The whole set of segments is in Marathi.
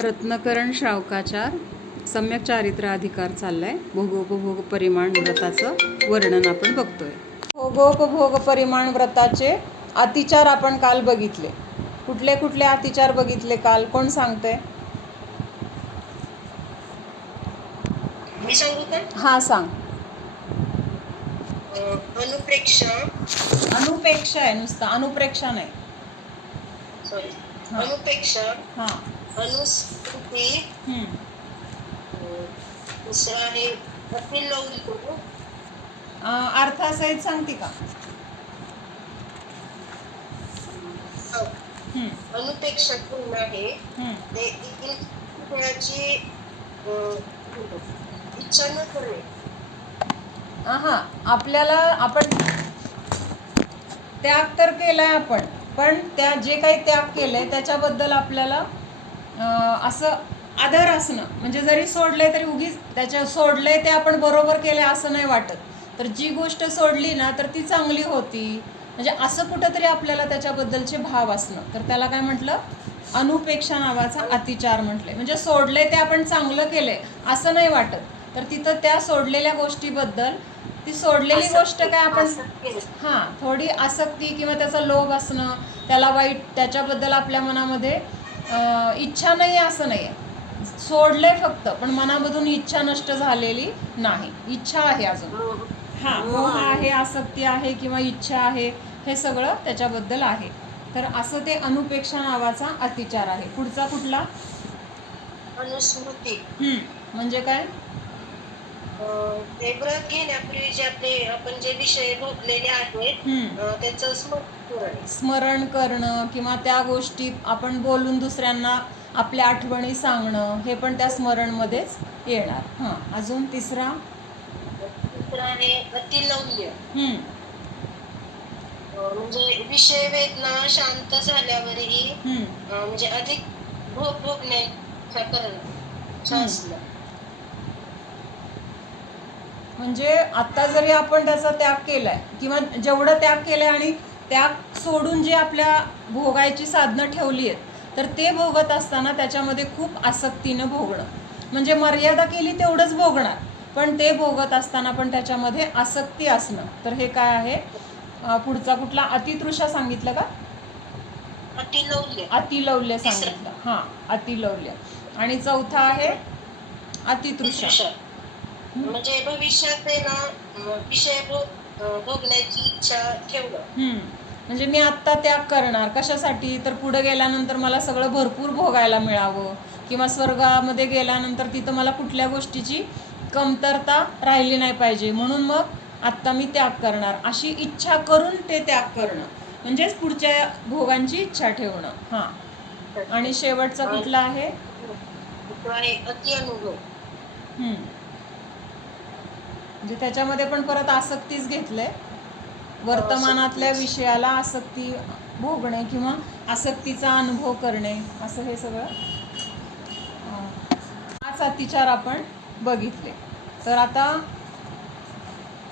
रत्नकरण श्रावकाचार सम्यक चारित्र्य अधिकार चाललाय. भोगोपभोग परिमाण व्रताचं वर्णन आपण बघतोय. भोगोपभोग परिमाण व्रताचे अतिचार आपण काल बघितले. कुठले कुठले अतिचार बघितले काल? कोण सांगतंय? मी सांगू का? हा, सांग. अनुप्रेक्षा. अनुपेक्षा आहे नुसतं, अनुप्रेक्षा नाही. सॉरी, हा. अनुपेक्षा, हा. अनुस्मृती, दुसरा आहे अतिलौकिक. अर्थासहित सांगते का? अनुपेक्षा पूर्ण आहे ते इंद्रियाची इच्छा न करणे. आपल्याला आपण त्याग तर केलाय आपण, पण त्या जे काही त्याग केलंय त्याच्याबद्दल आपल्याला असं आदर असणं, म्हणजे जरी सोडलंय तरी उगीच त्याच्या सोडलंय ते आपण बरोबर केलंय असं नाही वाटत. तर जी गोष्ट सोडली ना तर ती चांगली होती, म्हणजे असं कुठंतरी आपल्याला त्याच्याबद्दलचे भाव असणं, तर त्याला काय म्हटलं? अनुपेक्षा नावाचा अतिचार म्हटलंय. म्हणजे सोडलंय ते आपण चांगलं केलंय असं नाही वाटत, तर तिथं त्या सोडलेल्या गोष्टीबद्दल, ती सोडलेली गोष्ट काय आपण थोडी आसक्ती किंवा त्याचा लोभ असणं, त्याला वाईट, त्याच्याबद्दल आपल्या मनामध्ये इच्छा नाही असं नाही. सोडलंय फक्त, पण मनामधून इच्छा नष्ट झालेली नाही, इच्छा आहे अजून. मोह आहे, आसक्ती आहे किंवा इच्छा आहे, हे सगळं त्याच्याबद्दल आहे. तर असं ते अनुपेक्षा नावाचा अतिचार आहे. पुढचा कुठला? अनुस्मृती. म्हणजे काय? ते व्रत घेण्यापूर्वी जे आपण जे विषय भोगलेले आहेत त्याचं स्मरण करणं किंवा त्या गोष्टी आपण बोलून दुसऱ्यांना आपल्या आठवणी सांगणं, हे पण त्या स्मरणमध्येच येणार. अजून तिसरा आहे अतिलौल्य. म्हणजे विषय वेदना शांत झाल्यावरही म्हणजे अधिक भोगण्याचा करणं. म्हणजे आता जरी आपण त्याचा त्याग केलाय किंवा जेवढं त्याग केलंय आणि त्याग सोडून जे आपल्या भोगायची साधनं ठेवली आहेत, तर ते भोगत असताना त्याच्यामध्ये खूप आसक्तीनं भोगणं, म्हणजे मर्यादा केली तेवढंच भोगणार, पण ते भोगत असताना पण त्याच्यामध्ये आसक्ती असणं, तर हे काय आहे? पुढचा कुठला? अतितृषा सांगितलं का? अतिलौल्य सांगितलं. अतिलौल्य. आणि चौथा आहे अतितृषा. म्हणजे भविष्यात विषय भोगण्याची इच्छा ठेवणं. म्हणजे मी आत्ता त्याग करणार कशासाठी? तर पुढे गेल्यानंतर मला सगळं भरपूर भोगायला मिळावं, किंवा स्वर्गामध्ये गेल्यानंतर तिथं मला कुठल्या गोष्टीची कमतरता राहिली नाही पाहिजे, म्हणून मग आत्ता मी त्याग करणार, अशी इच्छा करून ते त्याग करणं, म्हणजेच पुढच्या भोगांची इच्छा ठेवणं. आणि शेवटचा कुठला आहे? अति अनुभव. म्हणजे त्याच्यामध्ये पण परत आसक्तीच घेतलंय, वर्तमानातल्या विषयाला आसक्ती भोगणे किंवा आसक्तीचा अनुभव करणे, असं हे सगळं 5 अतिचार आपण बघितले. तर आता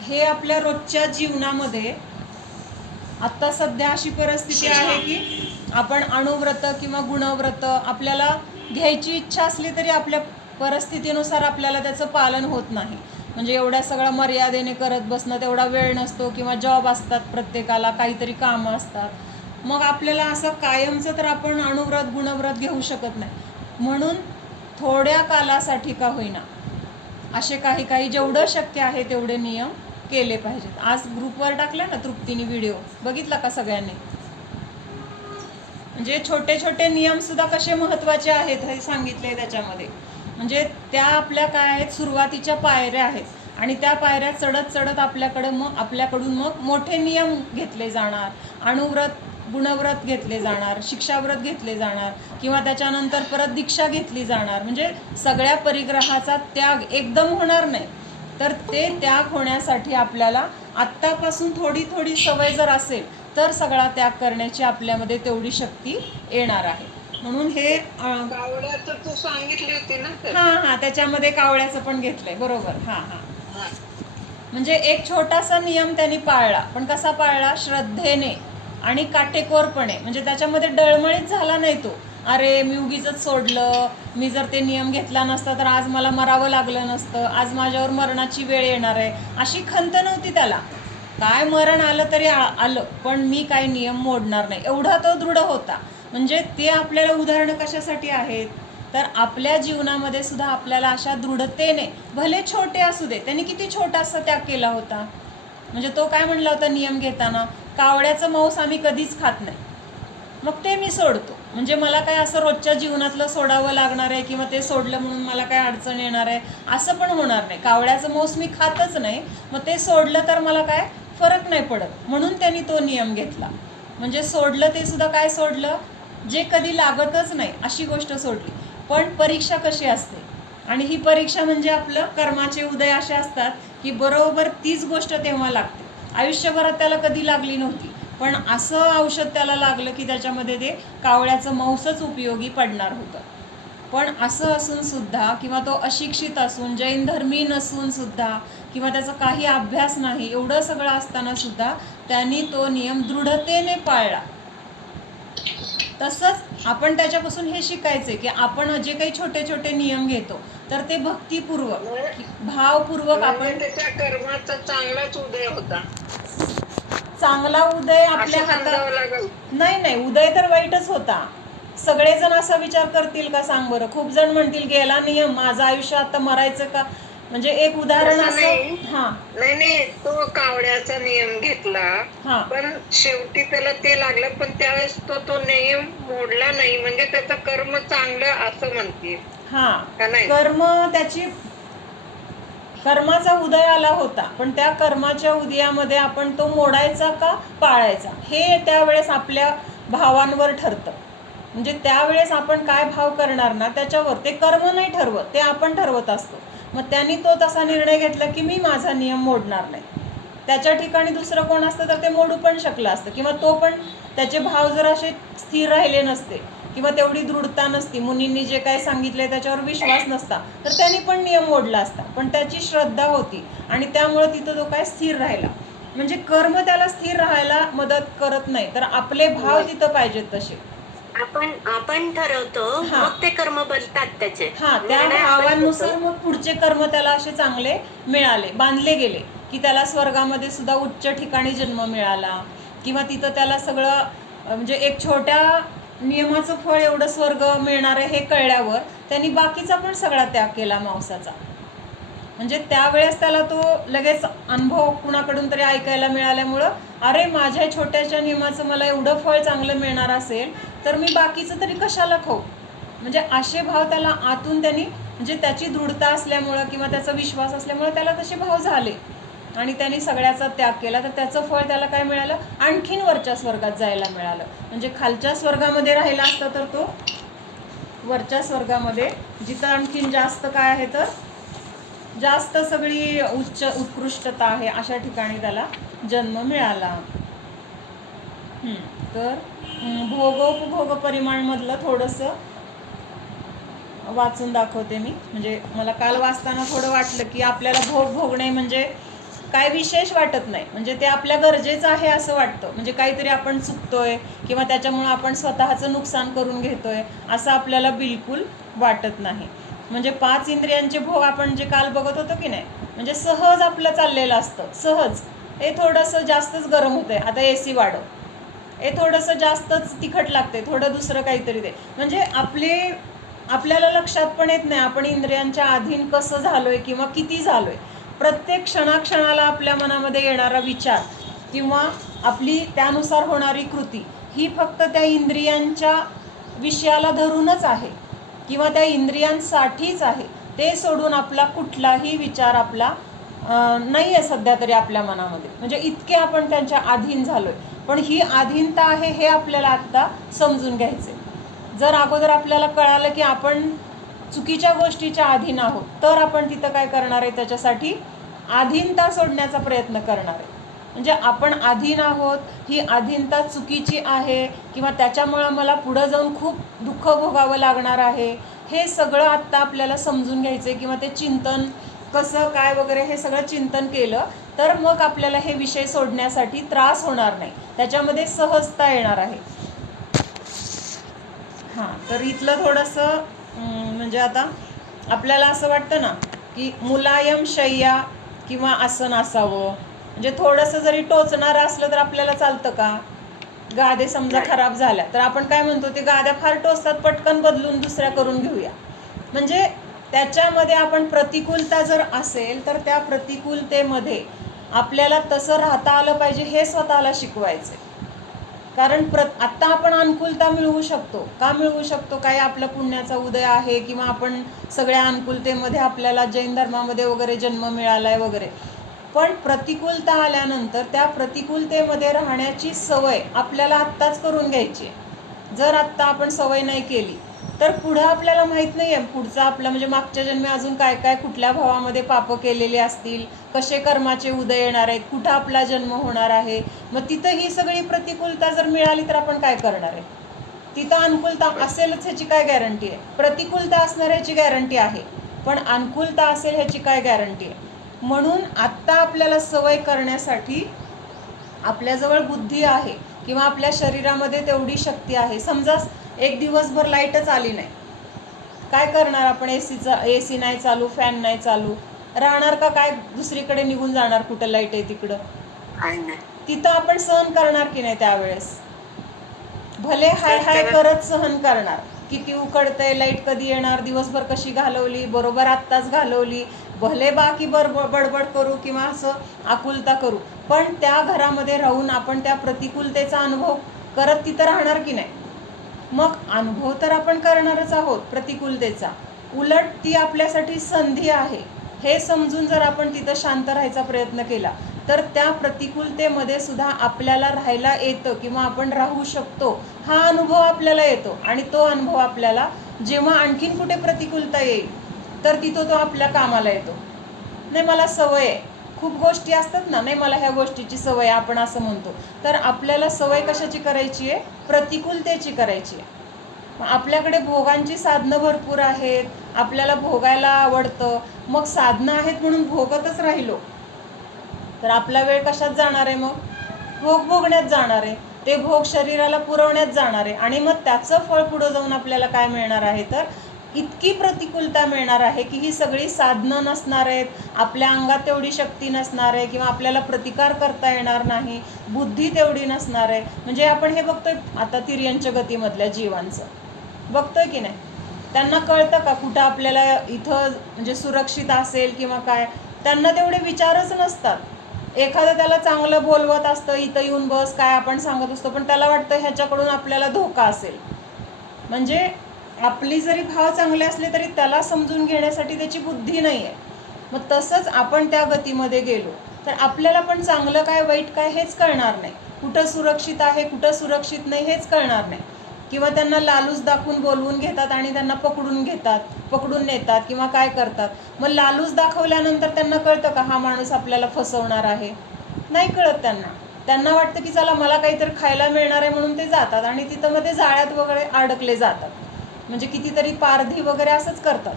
हे आपल्या रोजच्या जीवनामध्ये आत्ता सध्या अशी परिस्थिती आहे की आपण अणुव्रत किंवा गुणव्रत आपल्याला घ्यायची इच्छा असली तरी आपल्या परिस्थितीनुसार आपल्याला त्याचं पालन होत नाही. म्हणजे एवढ्या सगळ्या मर्यादेने करत बसणं, तेवढा वेळ नसतो, किंवा जॉब असतात, प्रत्येकाला काहीतरी कामं असतात, मग आपल्याला असं कायमचं तर आपण अणुव्रत गुणव्रत घेऊ शकत नाही. म्हणून थोड्या कालासाठी का होईना असे काही काही जेवढं शक्य आहे तेवढे नियम केले पाहिजेत. आज ग्रुपवर टाकला ना तृप्तीने व्हिडिओ, बघितला का सगळ्यांनी? म्हणजे छोटे छोटे नियम सुद्धा कसे महत्त्वाचे आहेत हे सांगितले त्याच्यामध्ये. म्हणजे त्या आपल्या काय आहेत, सुरुवातीच्या पायऱ्या आहेत, आणि त्या पायऱ्या चढत चढत आपल्याकडून मग मोठे नियम घेतले जाणार, अणुव्रत गुणव्रत घेतले जाणार, शिक्षाव्रत घेतले जाणार, किंवा त्याच्यानंतर परत दीक्षा घेतली जाणार. म्हणजे सगळ्या परिग्रहाचा त्याग एकदम होणार नाही, तर ते त्याग होण्यासाठी आपल्याला आत्तापासून थोडी थोडी सवय जर असेल तर सगळा त्याग करण्याची आपल्यामध्ये तेवढी शक्ती येणार आहे. म्हणून हे कावळ्याचं तू सांगितली होती ना. त्याच्यामध्ये कावळ्याचं पण घेतलंय, बरोबर. म्हणजे एक छोटासा नियम त्यांनी पाळला, पण कसा पाळला? श्रद्धेने आणि काटेकोरपणे. म्हणजे त्याच्यामध्ये डळमळीत झाला नाही तो, अरे मी उगीच सोडलं, मी जर ते नियम घेतला नसता तर आज मला मरावं लागलं नसतं, आज माझ्यावर मरणाची वेळ येणार आहे, अशी खंत नव्हती त्याला. काय मरण आलं तरी आलं, पण मी काही नियम मोडणार नाही, एवढा तो दृढ होता. म्हणजे ते आपल्याला उदाहरणं कशासाठी आहेत, तर आपल्या जीवनामध्ये सुद्धा आपल्याला अशा दृढतेने, भले छोटे असू दे, त्यांनी किती छोटासा त्याग केला होता. म्हणजे तो काय म्हणला होता नियम घेताना, कावड्याचं मांस आम्ही कधीच खात नाही, मग ते मी सोडतो. म्हणजे मला काय असं रोजच्या जीवनातलं सोडावं लागणार आहे किंवा ते सोडलं म्हणून मला काय अडचण येणार आहे असं पण होणार नाही. कावड्याचं मांस मी खातच नाही, मग ते सोडलं तर मला काय फरक नाही पडत, म्हणून त्यांनी तो नियम घेतला. म्हणजे सोडलं ते सुद्धा काय सोडलं, जे कधी लागतच नाही अशी गोष्ट सोडली. पण परीक्षा कशी असते, आणि ही परीक्षा म्हणजे आपलं कर्माचे उदय असे असतात की बरोबर तीच गोष्ट तेव्हा लागते. आयुष्यभरात त्याला कधी लागली नव्हती, पण असं औषध त्याला लागलं की त्याच्यामध्ये ते कावळ्याचं मांसच उपयोगी पडणार होतं. पण असं असून सुद्धा, किंवा तो अशिक्षित असून, जैन धर्मी नसून सुद्धा, किंवा त्याचा काही अभ्यास नाही, एवढं सगळं असताना सुद्धा त्यांनी तो नियम दृढतेने पाळला. तसंच आपण त्याच्यापासून हे शिकायचे की आपण जे काही छोटे छोटे नियम घेतो तर ते भक्तिपूर्वक, भावपूर्वक आपण. त्याच्या कर्माचा चांगलाच उदय होता, चांगला उदय आपल्या हातात नाही, नाही, उदय तर वाईटच होता. सगळेजण असा विचार करतील का सांग बरं? खूप जण म्हणतील गेला नियम, माझं आयुष्य आता मरायचं का? म्हणजे एक उदाहरण असं. हा, नाही, तो कावड्याचा नियम घेतला, पण शेवटी त्याला ते लागलं, पण त्यावेळेस तो नियम मोडला नाही, म्हणजे त्याचं कर्म चांगलं असं म्हणतील. हा, कर्म, त्याची कर्माचा उदय आला होता, पण त्या कर्माच्या उदयामध्ये आपण तो मोडायचा का पाळायचा हे त्यावेळेस आपल्या भावांवर ठरतं. म्हणजे त्यावेळेस आपण काय भाव करणार ना त्याच्यावर, ते कर्म नाही ठरवत, ते आपण ठरवत असतो. मग त्यांनी तो तसा निर्णय घेतला की मी माझा नियम मोडणार नाही. त्याच्या ठिकाणी दुसरं कोण असतं तर ते मोडू पण शकलं असतं, किंवा तो पण, त्याचे भाव जर असे स्थिर राहिले नसते किंवा तेवढी दृढता नसती, मुनींनी जे काही सांगितले त्याच्यावर विश्वास नसता, तर त्यांनी पण नियम मोडला असता. पण त्याची श्रद्धा होती आणि त्यामुळे तिथं तो काय स्थिर राहिला. म्हणजे कर्म त्याला स्थिर राहायला मदत करत नाही, तर आपले भाव तिथं पाहिजेत तसे. आपण ठरवतो, मग ते कर्म बनतात त्याचे. हा, त्या भावानुसार मग पुढचे कर्म त्याला असे चांगले मिळाले, बांधले गेले, की त्याला स्वर्गामध्ये सुद्धा उच्च ठिकाणी जन्म मिळाला, किंवा तिथं त्याला सगळं, म्हणजे एक छोट्या नियमाचं फळ एवढं स्वर्ग मिळणार आहे हे कळल्यावर त्यांनी बाकीचा पण सगळा त्याग केला मांसाचा. म्हणजे त्यावेळेस त्याला तो लगेच अनुभव कुणाकडून तरी ऐकायला मिळाल्यामुळं, अरे माझ्या छोट्याशा नियमाचं मला एवढं फळ चांगलं मिळणार असेल तर मी बाकीचं तरी कशाला खाऊ. म्हणजे असे भाव त्याला आतून त्यांनी, म्हणजे त्याची दृढता असल्यामुळं किंवा त्याचा विश्वास असल्यामुळे त्याला तसे भाव झाले आणि त्यांनी सगळ्याचा त्याग केला. तर त्याचं फळ त्याला काय मिळालं, आणखीन वरच्या स्वर्गात जायला मिळालं. म्हणजे खालच्या स्वर्गामध्ये राहिला असता तर तो वरच्या स्वर्गामध्ये, जिथं आणखीन जास्त काय आहे तर जास्त सगळी उच्च उत्कृष्टता आहे, अशा ठिकाणी त्याला जन्म मिळाला. तर भोगोपभोग परिमाण मधलं थोडंसं वाचून दाखवते मी. म्हणजे मला काल वाचताना थोडं वाटलं की आपल्याला भोग भोगणे म्हणजे काय विशेष वाटत नाही, म्हणजे ते आपल्या गरजेचं आहे असं वाटतं. म्हणजे काहीतरी आपण चुकतोय किंवा त्याच्यामुळं आपण स्वतःचं नुकसान करून घेतोय असं आपल्याला बिलकुल वाटत नाही. म्हणजे 5 इंद्रियांचे भोग आपण जे काल बघत होतो की नाही, म्हणजे सहज आपलं चाललेलं असतं, सहज. हे थोडंसं जास्तच गरम होतंय, आता AC वाढव, हे थोडंसं जास्तच तिखट लागते, थोडं दुसरं काहीतरी दे. म्हणजे आपल्याला लक्षात पण येत नाही आपण इंद्रियांच्या अधीन कसं झालोय किंवा किती झालोय. प्रत्येक क्षणाक्षणाला आपल्या मनामध्ये येणारा विचार किंवा आपली त्यानुसार होणारी कृती ही फक्त त्या इंद्रियांच्या विषयाला धरूनच आहे किंवा त्या इंद्रियांसाठीच आहे. ते सोडून आपला कुठलाही विचार आपला नाही आहे सध्या तरी आपल्या मनामध्ये. म्हणजे इतके आपण त्यांच्या अधीन झालोय. पण ही अधीनता आहे हे आपल्याला आत्ता समजून घ्यायचे. जर अगोदर आपल्याला कळालं की आपण चुकीच्या गोष्टीच्या अधीन आहोत तर आपण तिथं काय करणार आहे, त्याच्यासाठी अधीनता सोडण्याचा प्रयत्न करणार आहे. म्हणजे आपण अधीन आहोत, ही अधीनता चुकीची आहे किंवा त्याच्यामुळं मला पुढं जाऊन खूप दुःख भोगावं लागणार आहे, हे सगळं आत्ता आपल्याला समजून घ्यायचं आहे. किंवा ते चिंतन कसं काय वगैरे हे सगळं चिंतन केलं तर मग आपल्याला हे विषय सोडण्यासाठी त्रास होणार नाही, त्याच्यामध्ये सहजता येणार आहे. हां, तर इथलं थोडंसं म्हणजे आता आपल्याला असं वाटतं ना की मुलायम शय्या किंवा आसन असावं, म्हणजे थोडंसं जरी टोचणारं असलं तर आपल्याला चालतं का? गादे समजा खराब झाल्या तर आपण काय म्हणतो, ते गाद्या फार टोचतात, पटकन बदलून दुसऱ्या करून घेऊया. म्हणजे त्याच्यामध्ये आपण प्रतिकूलता जर असेल तर त्या प्रतिकूलतेमध्ये आपल्याला तसं राहता आलं पाहिजे, हे स्वतःला शिकवायचं. कारण आत्ता आपण अनुकूलता मिळवू शकतो. का मिळवू शकतो? काय आपला पुण्याचा उदय आहे किंवा आपण सगळ्या अनुकूलतेमध्ये, आपल्याला जैन धर्मामध्ये वगैरे जन्म मिळाला आहे वगैरे. पण प्रतिकूलता आल्यानंतर त्या प्रतिकूलतेमध्ये राहण्याची सवय आपल्याला आत्ताच करून घ्यायची. जर आत्ता आपण सवय नाही केली तर पुढं आपल्याला माहीत नाही आहे पुढचा आपला म्हणजे मागच्या जन्मी अजून काय काय कुठल्या भावामध्ये पापं केलेली असतील, कसे कर्माचे उदय येणार आहेत, कुठं आपला जन्म होणार आहे. मग तिथं ही सगळी प्रतिकूलता जर मिळाली तर आपण काय करणार आहे? तिथं अनुकूलता असेलच ह्याची काय गॅरंटी आहे? प्रतिकूलता असणार ह्याची गॅरंटी आहे, पण अनुकूलता असेल ह्याची काय गॅरंटी आहे? म्हणून आत्ता आपल्याला सवय करण्यासाठी आपल्याजवळ बुद्धी आहे किंवा आपल्या शरीरामध्ये तेवढी शक्ती आहे. समजा एक दिवसभर लाईटच आली नाही, काय करणार आपण? एसी नाही चालू, फॅन नाही चालू, राहणार का काय? दुसरीकडे निघून जाणार कुठं लाईट आहे तिकडं? तिथं आपण सहन करणार की नाही? त्यावेळेस भले हाय हाय करत सहन करणार. किती उकडतंय, लाईट कधी येणार, दिवसभर कशी घालवली, बरोबर आत्ताच घालवली, भले बाकी बडबड करू किंवा असं आकुलता करू, पण त्या घरामध्ये राहून आपण त्या प्रतिकूलतेचा अनुभव करत तिथं राहणार की नाही? मग अनुभव तर आपण करणारच आहोत प्रतिकूलतेचा, उलट ती आपल्यासाठी संधी आहे हे समजून जर आपण तिथं शांत राहायचा प्रयत्न केला तर त्या प्रतिकूलतेमध्ये सुद्धा आपल्याला राहायला येतं किंवा आपण राहू शकतो, हा अनुभव आपल्याला येतो. आणि तो अनुभव आपल्याला जेव्हा आणखीन कुठे प्रतिकूलता येईल तर तिथं तो आपल्या कामाला येतो. नाही मला सवय आहे, खूप गोष्टी असतात ना, नाही मला ह्या गोष्टीची सवय आहे आपण असं म्हणतो, तर आपल्याला सवय कशाची करायची आहे? प्रतिकूलतेची करायची आहे. आपल्याकडे भोगांची साधनं भरपूर आहेत, आपल्याला भोगायला आवडतं, मग साधनं आहेत म्हणून भोगतच राहिलो तर आपला वेळ कशात जाणार आहे? मग भोग भोगण्यात जाणार आहे, ते भोग शरीराला पुरवण्यात जाणार आहे. आणि मग त्याचं फळ पुढं जाऊन आपल्याला काय मिळणार आहे? तर इतकी प्रतिकूलता मिळणार आहे की ही सगळी साधनं नसणार आहेत, आपल्या अंगात तेवढी शक्ती नसणार आहे किंवा आपल्याला प्रतिकार करता येणार नाही, बुद्धी तेवढी नसणार आहे. म्हणजे आपण हे बघतोय आता तिर्यंच्या गतीमधल्या जीवांचं बघतोय की नाही? त्यांना कळतं का कुठं आपल्याला इथं म्हणजे सुरक्षित असेल किंवा काय? त्यांना तेवढे विचारच नसतात. एखादं त्याला चांगलं बोलवत असतं, इथं येऊन बस काय आपण सांगत असतो, पण त्याला वाटतं ह्याच्याकडून आपल्याला धोका असेल. म्हणजे आपली जरी भाव चांगले असले तरी त्याला समजून घेण्यासाठी त्याची बुद्धी नाही आहे. मग तसंच आपण त्या गतीमध्ये गेलो तर आपल्याला पण चांगलं काय वाईट काय हेच कळणार नाही, कुठं सुरक्षित आहे कुठं सुरक्षित नाही हेच कळणार नाही. किंवा त्यांना लालूच दाखवून बोलवून घेतात आणि त्यांना पकडून नेतात किंवा काय करतात. मग लालूच दाखवल्यानंतर त्यांना कळतं का हा माणूस आपल्याला फसवणार आहे? नाही कळत त्यांना वाटतं की चला मला काहीतरी खायला मिळणार आहे म्हणून ते जातात आणि तिथं मध्ये जाळ्यात वगैरे अडकले जातात. म्हणजे कितीतरी पारधी वगैरे असंच करतात.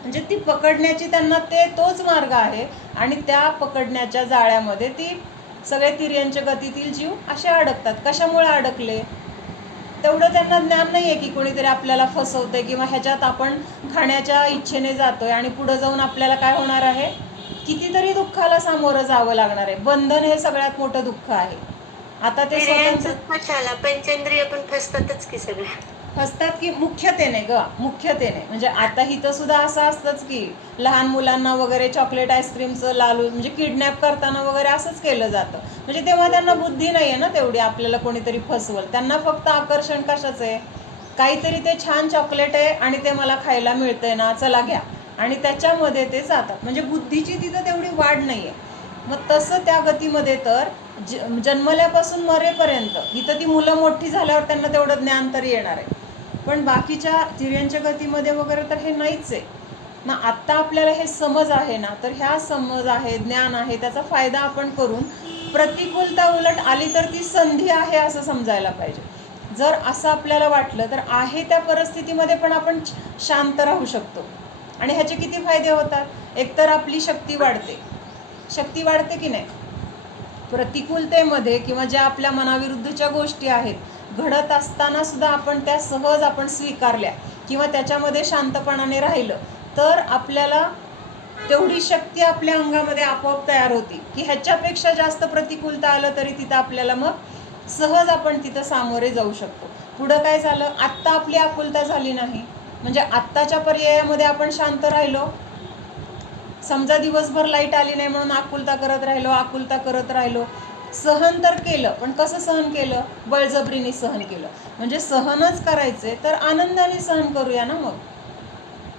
म्हणजे ती पकडण्याची त्यांना तोच मार्ग आहे आणि त्या पकडण्याच्या जाळ्यामध्ये ती सगळे तिर्यंच्या गतीतील जीव असे अडकतात. कशामुळे अडकले? तेवढं त्यांना ज्ञान नाही आहे की कोणीतरी आपल्याला फसवतंय किंवा ह्याच्यात आपण खाण्याच्या इच्छेने जातोय आणि पुढे जाऊन आपल्याला काय होणार आहे? कितीतरी दुःखाला सामोरं जावं लागणार आहे. बंधन हे सगळ्यात मोठं दुःख आहे. आता ते स्वतंत्र पंचेंद्रिय पण फसतातच की सगळ्या फसतात की मुख्यतेने म्हणजे आता इथं सुद्धा असं असतंच की लहान मुलांना वगैरे चॉकलेट आईस्क्रीमचं लालू म्हणजे किडनॅप करताना वगैरे असंच केलं जातं. म्हणजे तेव्हा त्यांना बुद्धी नाही आहे ना तेवढी, आपल्याला कोणीतरी फसवल. त्यांना फक्त आकर्षण कशाचं आहे? काहीतरी ते छान चॉकलेट आहे आणि ते मला खायला मिळतंय ना, चला घ्या, आणि त्याच्यामध्ये ते जातात. म्हणजे बुद्धीची तिथं तेवढी वाढ नाही आहे. मग तसं त्या गतीमध्ये तर जन्मल्यापासून मरेपर्यंत इथं ती मुलं मोठी झाल्यावर त्यांना तेवढं ज्ञान तरी येणार आहे, पण बाकीच्या तिर्यंच्या गतीमध्ये वगैरे तर हे नाहीच आहे ना. आत्ता आपल्याला हे समज आहे ना, तर ह्या समज आहे, ज्ञान आहे, त्याचा फायदा आपण करून प्रतिकूलता उलट आली तर ती संधी आहे असं समजायला पाहिजे. जर असं आपल्याला वाटलं तर आहे त्या परिस्थितीमध्ये पण आपण शांत राहू शकतो. आणि ह्याचे किती फायदे होतात? एकतर आपली शक्ती वाढते की नाही? प्रतिकूलतेमध्ये किंवा ज्या आपल्या मनाविरुद्धच्या गोष्टी आहेत, घडत असताना सुद्धा आपण त्या सहज आपण स्वीकारल्या किंवा त्याच्यामध्ये शांतपणाने राहिलं तर आपल्याला तेवढी शक्ती आपल्या अंगामध्ये आपोआप तयार होती की ह्याच्यापेक्षा जास्त प्रतिकूलता आलं तरी तिथं आपल्याला मग सहज आपण तिथं सामोरे जाऊ शकतो. पुढं काय झालं, आत्ता आपली आकुलता झाली नाही म्हणजे आत्ताच्या पर्यायामध्ये आपण शांत राहिलो. समजा दिवसभर लाईट आली नाही म्हणून आकुलता करत राहिलो. सहन तर केलं, पण कसं सहन केलं, बळजबरीने सहन केलं. म्हणजे सहनच करायचे तर आनंदाने सहन करूया ना. मग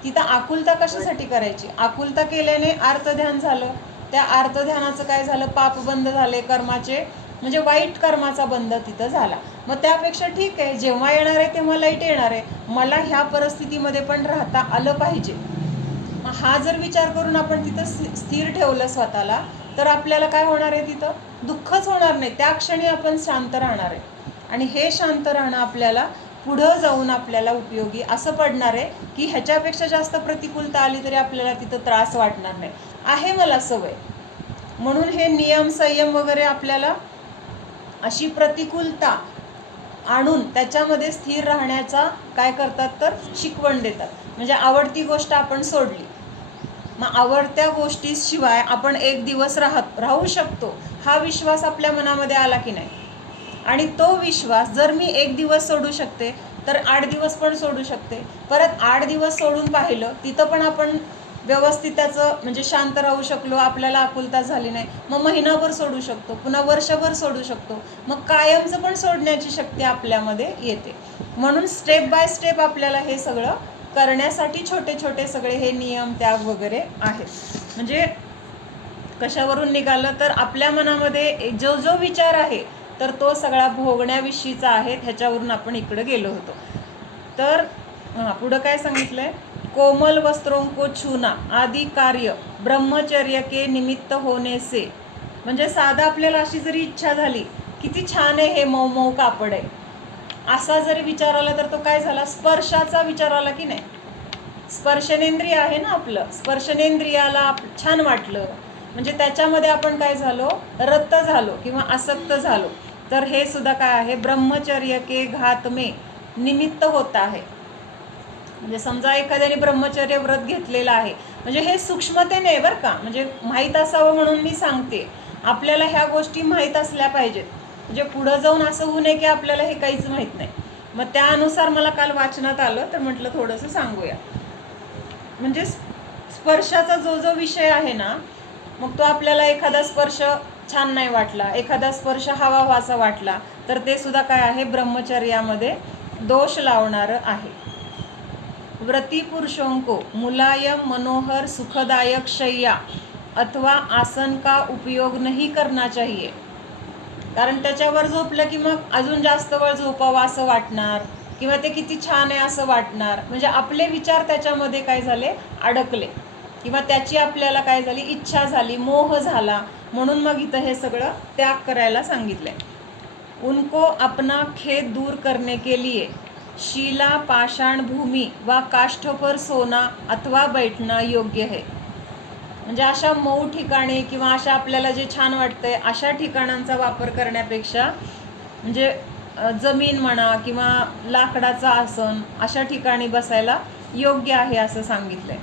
तिथं आकुलता कशासाठी करायची, आकुलता केल्याने आर्तध्यान झालं, त्या आर्तध्यानाचं काय झालं, पाप बंद झाले, कर्माचे म्हणजे वाईट कर्माचा बंद तिथं झाला. मग त्यापेक्षा ठीक आहे, जेव्हा येणार आहे तेव्हा लाईट येणार आहे, मला ह्या परिस्थितीमध्ये पण राहता आलं पाहिजे. हा जर विचार करून आपण तिथं स्थिर ठेवलं स्वतःला तर आपल्याला काय होणार आहे, तिथं दुःखच होणार नाही, त्या क्षणी आपण शांत राहणार आहे. आणि हे शांत राहणं आपल्याला पुढं जाऊन आपल्याला उपयोगी असं पडणार आहे की ह्याच्यापेक्षा जास्त प्रतिकूलता आली तरी आपल्याला तिथं त्रास वाटणार नाही, आहे मला सवय. म्हणून हे नियम संयम वगैरे आपल्याला अशी प्रतिकूलता आणून त्याच्यामध्ये स्थिर राहण्याचा काय करतात तर शिकवण देतात. म्हणजे आवडती गोष्ट आपण सोडली, मग आवडत्या गोष्टीशिवाय आपण एक दिवस राहू शकतो हा विश्वास आपल्या मनामध्ये आला की नाही. आणि तो विश्वास जर मी एक दिवस सोडू शकते तर 8 दिवस पण सोडू शकते, परत 8 दिवस सोडून पाहिलं तिथं पण आपण व्यवस्थित त्याचं म्हणजे शांत राहू शकलो, आपल्याला आकुलता झाली नाही, मग महिनाभर सोडू शकतो, पुन्हा वर्षभर सोडू शकतो, मग कायमचं पण सोडण्याची शक्ती आपल्यामध्ये येते. म्हणून स्टेप बाय स्टेप आपल्याला हे सगळं करण्यासाठी छोटे छोटे सगळे हे नियम त्याग वगैरे आहेत. म्हणजे कशावरून निघालं तर आपल्या मनामध्ये जो जो विचार आहे तर तो सगळा भोगण्याविषयीचा आहे, ह्याच्यावरून आपण इकडे गेलो होतो. तर पुढं काय सांगितलंय, कोमल वस्त्रों को छूना आदि कार्य ब्रह्मचर्य के निमित्त होने से. म्हणजे साधा आपल्याला अशी जरी इच्छा झाली, किती छान आहे हे मऊ मऊ कापड आहे, असा जरी विचार आला तर तो काय झाला, स्पर्शाचा विचार आला की नाही. स्पर्शनेंद्रिय आहे ना आपलं, स्पर्शनेंद्रियाला छान वाटलं म्हणजे त्याच्यामध्ये आपण काय झालो, रत झालो किंवा आसक्त झालो. तर हे सुद्धा काय आहे, ब्रह्मचर्य के घात में निमित्त होत आहे. म्हणजे समजा एखाद्याने ब्रह्मचर्य व्रत घेतलेलं आहे, म्हणजे हे सूक्ष्मतेने आहे बरं का, म्हणजे माहीत असावं म्हणून मी सांगते. आपल्याला ह्या गोष्टी माहीत असल्या पाहिजेत, म्हणजे पुढं जाऊन असं होऊ नये की आपल्याला हे काहीच माहीत नाही. मग त्यानुसार मला काल वाचनात आलं तर म्हटलं थोडंसं सांगूया. म्हणजे स्पर्शाचा जो जो विषय आहे ना, मग तो आपल्याला एखादा स्पर्श छान नाही वाटला, एखादा स्पर्श हवाहवासा वाटला तर ते सुद्धा काय आहे, ब्रह्मचर्यामध्ये दोष लावणारं आहे. व्रती पुरुषों को मुलायम मनोहर सुखदायक शय्या अथवा आसन का उपयोग नहीं करना चाहिए. कारण त्याच्यावर झोपलं की मग अजून जास्त वेळ झोपावं असं वाटणार किंवा ते किती छान आहे असं वाटणार. म्हणजे आपले विचार त्याच्यामध्ये काय झाले, अडकले किंवा त्याची आपल्याला काय झाली, इच्छा झाली, मोह झाला. म्हणून मग इथं हे सगळं त्याग करायला सांगितलंय. उनको अपना खेद दूर करने के लिए शीला पाषाण भूमि व काष्ठ पर सोना अथवा बैठना योग्य है. म्हणजे अशा मऊ ठिकाणी किंवा अशा आपल्याला जे छान वाटतंय अशा ठिकाणांचा वापर करण्यापेक्षा म्हणजे जमीन म्हणा किंवा लाकडाचं आसन अशा ठिकाणी बसायला योग्य आहे असं सांगितलंय.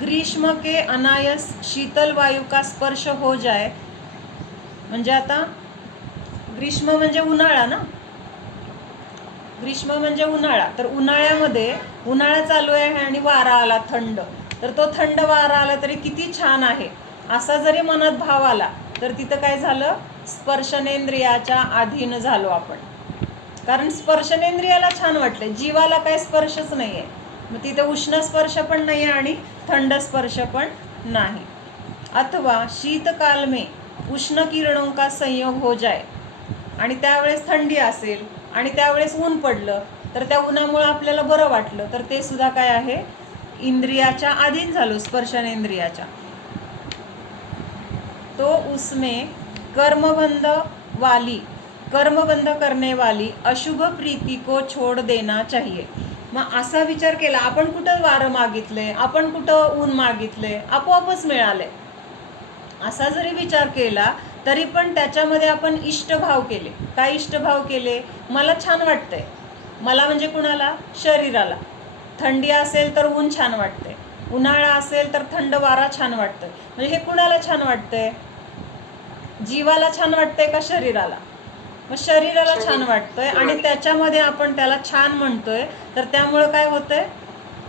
ग्रीष्म के अनायस शीतल वायू का स्पर्श हो जाए. म्हणजे आता ग्रीष्म म्हणजे उन्हाळा ना, ग्रीष्म म्हणजे उन्हाळा, तर उन्हाळ्यामध्ये उन्हाळा चालू आहे आणि वारा आला थंड, तर तो थंड वारा आला तरी किती छान आहे असा जरी मनात भाव आला तर तिथं काय झालं, स्पर्शनेंद्रियाच्या अधीन झालो आपण. कारण स्पर्शनेंद्रियाला छान वाटलं, जीवाला काय स्पर्शच नाही आहे, मग तिथं उष्ण स्पर्श पण नाही आणि थंड स्पर्श पण नाही. अथवा शीतकाल में उष्ण किरणों का संयोग हो जाए. आणि त्यावेळेस थंडी असेल आणि त्यावेळेस ऊन पडलं तर त्या उन्हामुळे आपल्याला बरं वाटलं तर ते सुद्धा काय आहे, इंद्रियाच्या अधीन झालो, स्पर्शनेंद्रियाच्या. तो उसमें कर्मबंध करने वाली अशुभ प्रीति को छोड़ देना चाहिए. मग असा विचार केला, आपण कुठं वारं मागितले, आपण कुठं ऊन मागितले, आपोआपच मिळाले, असा जरी विचार केला तरी पण त्याच्यामध्ये आपण इष्टभाव केले. काय इष्टभाव केले? मला छान वाटतंय. मला म्हणजे कुणाला? शरीराला. थंडी असेल तर ऊन छान वाटतंय, उन्हाळा असेल तर थंड वारा छान वाटतोय. म्हणजे हे कुणाला छान वाटतंय? जीवाला छान वाटतंय का शरीराला? मग शरीराला छान वाटतंय आणि त्याच्यामध्ये आपण त्याला छान म्हणतोय. तर त्यामुळं काय होतंय?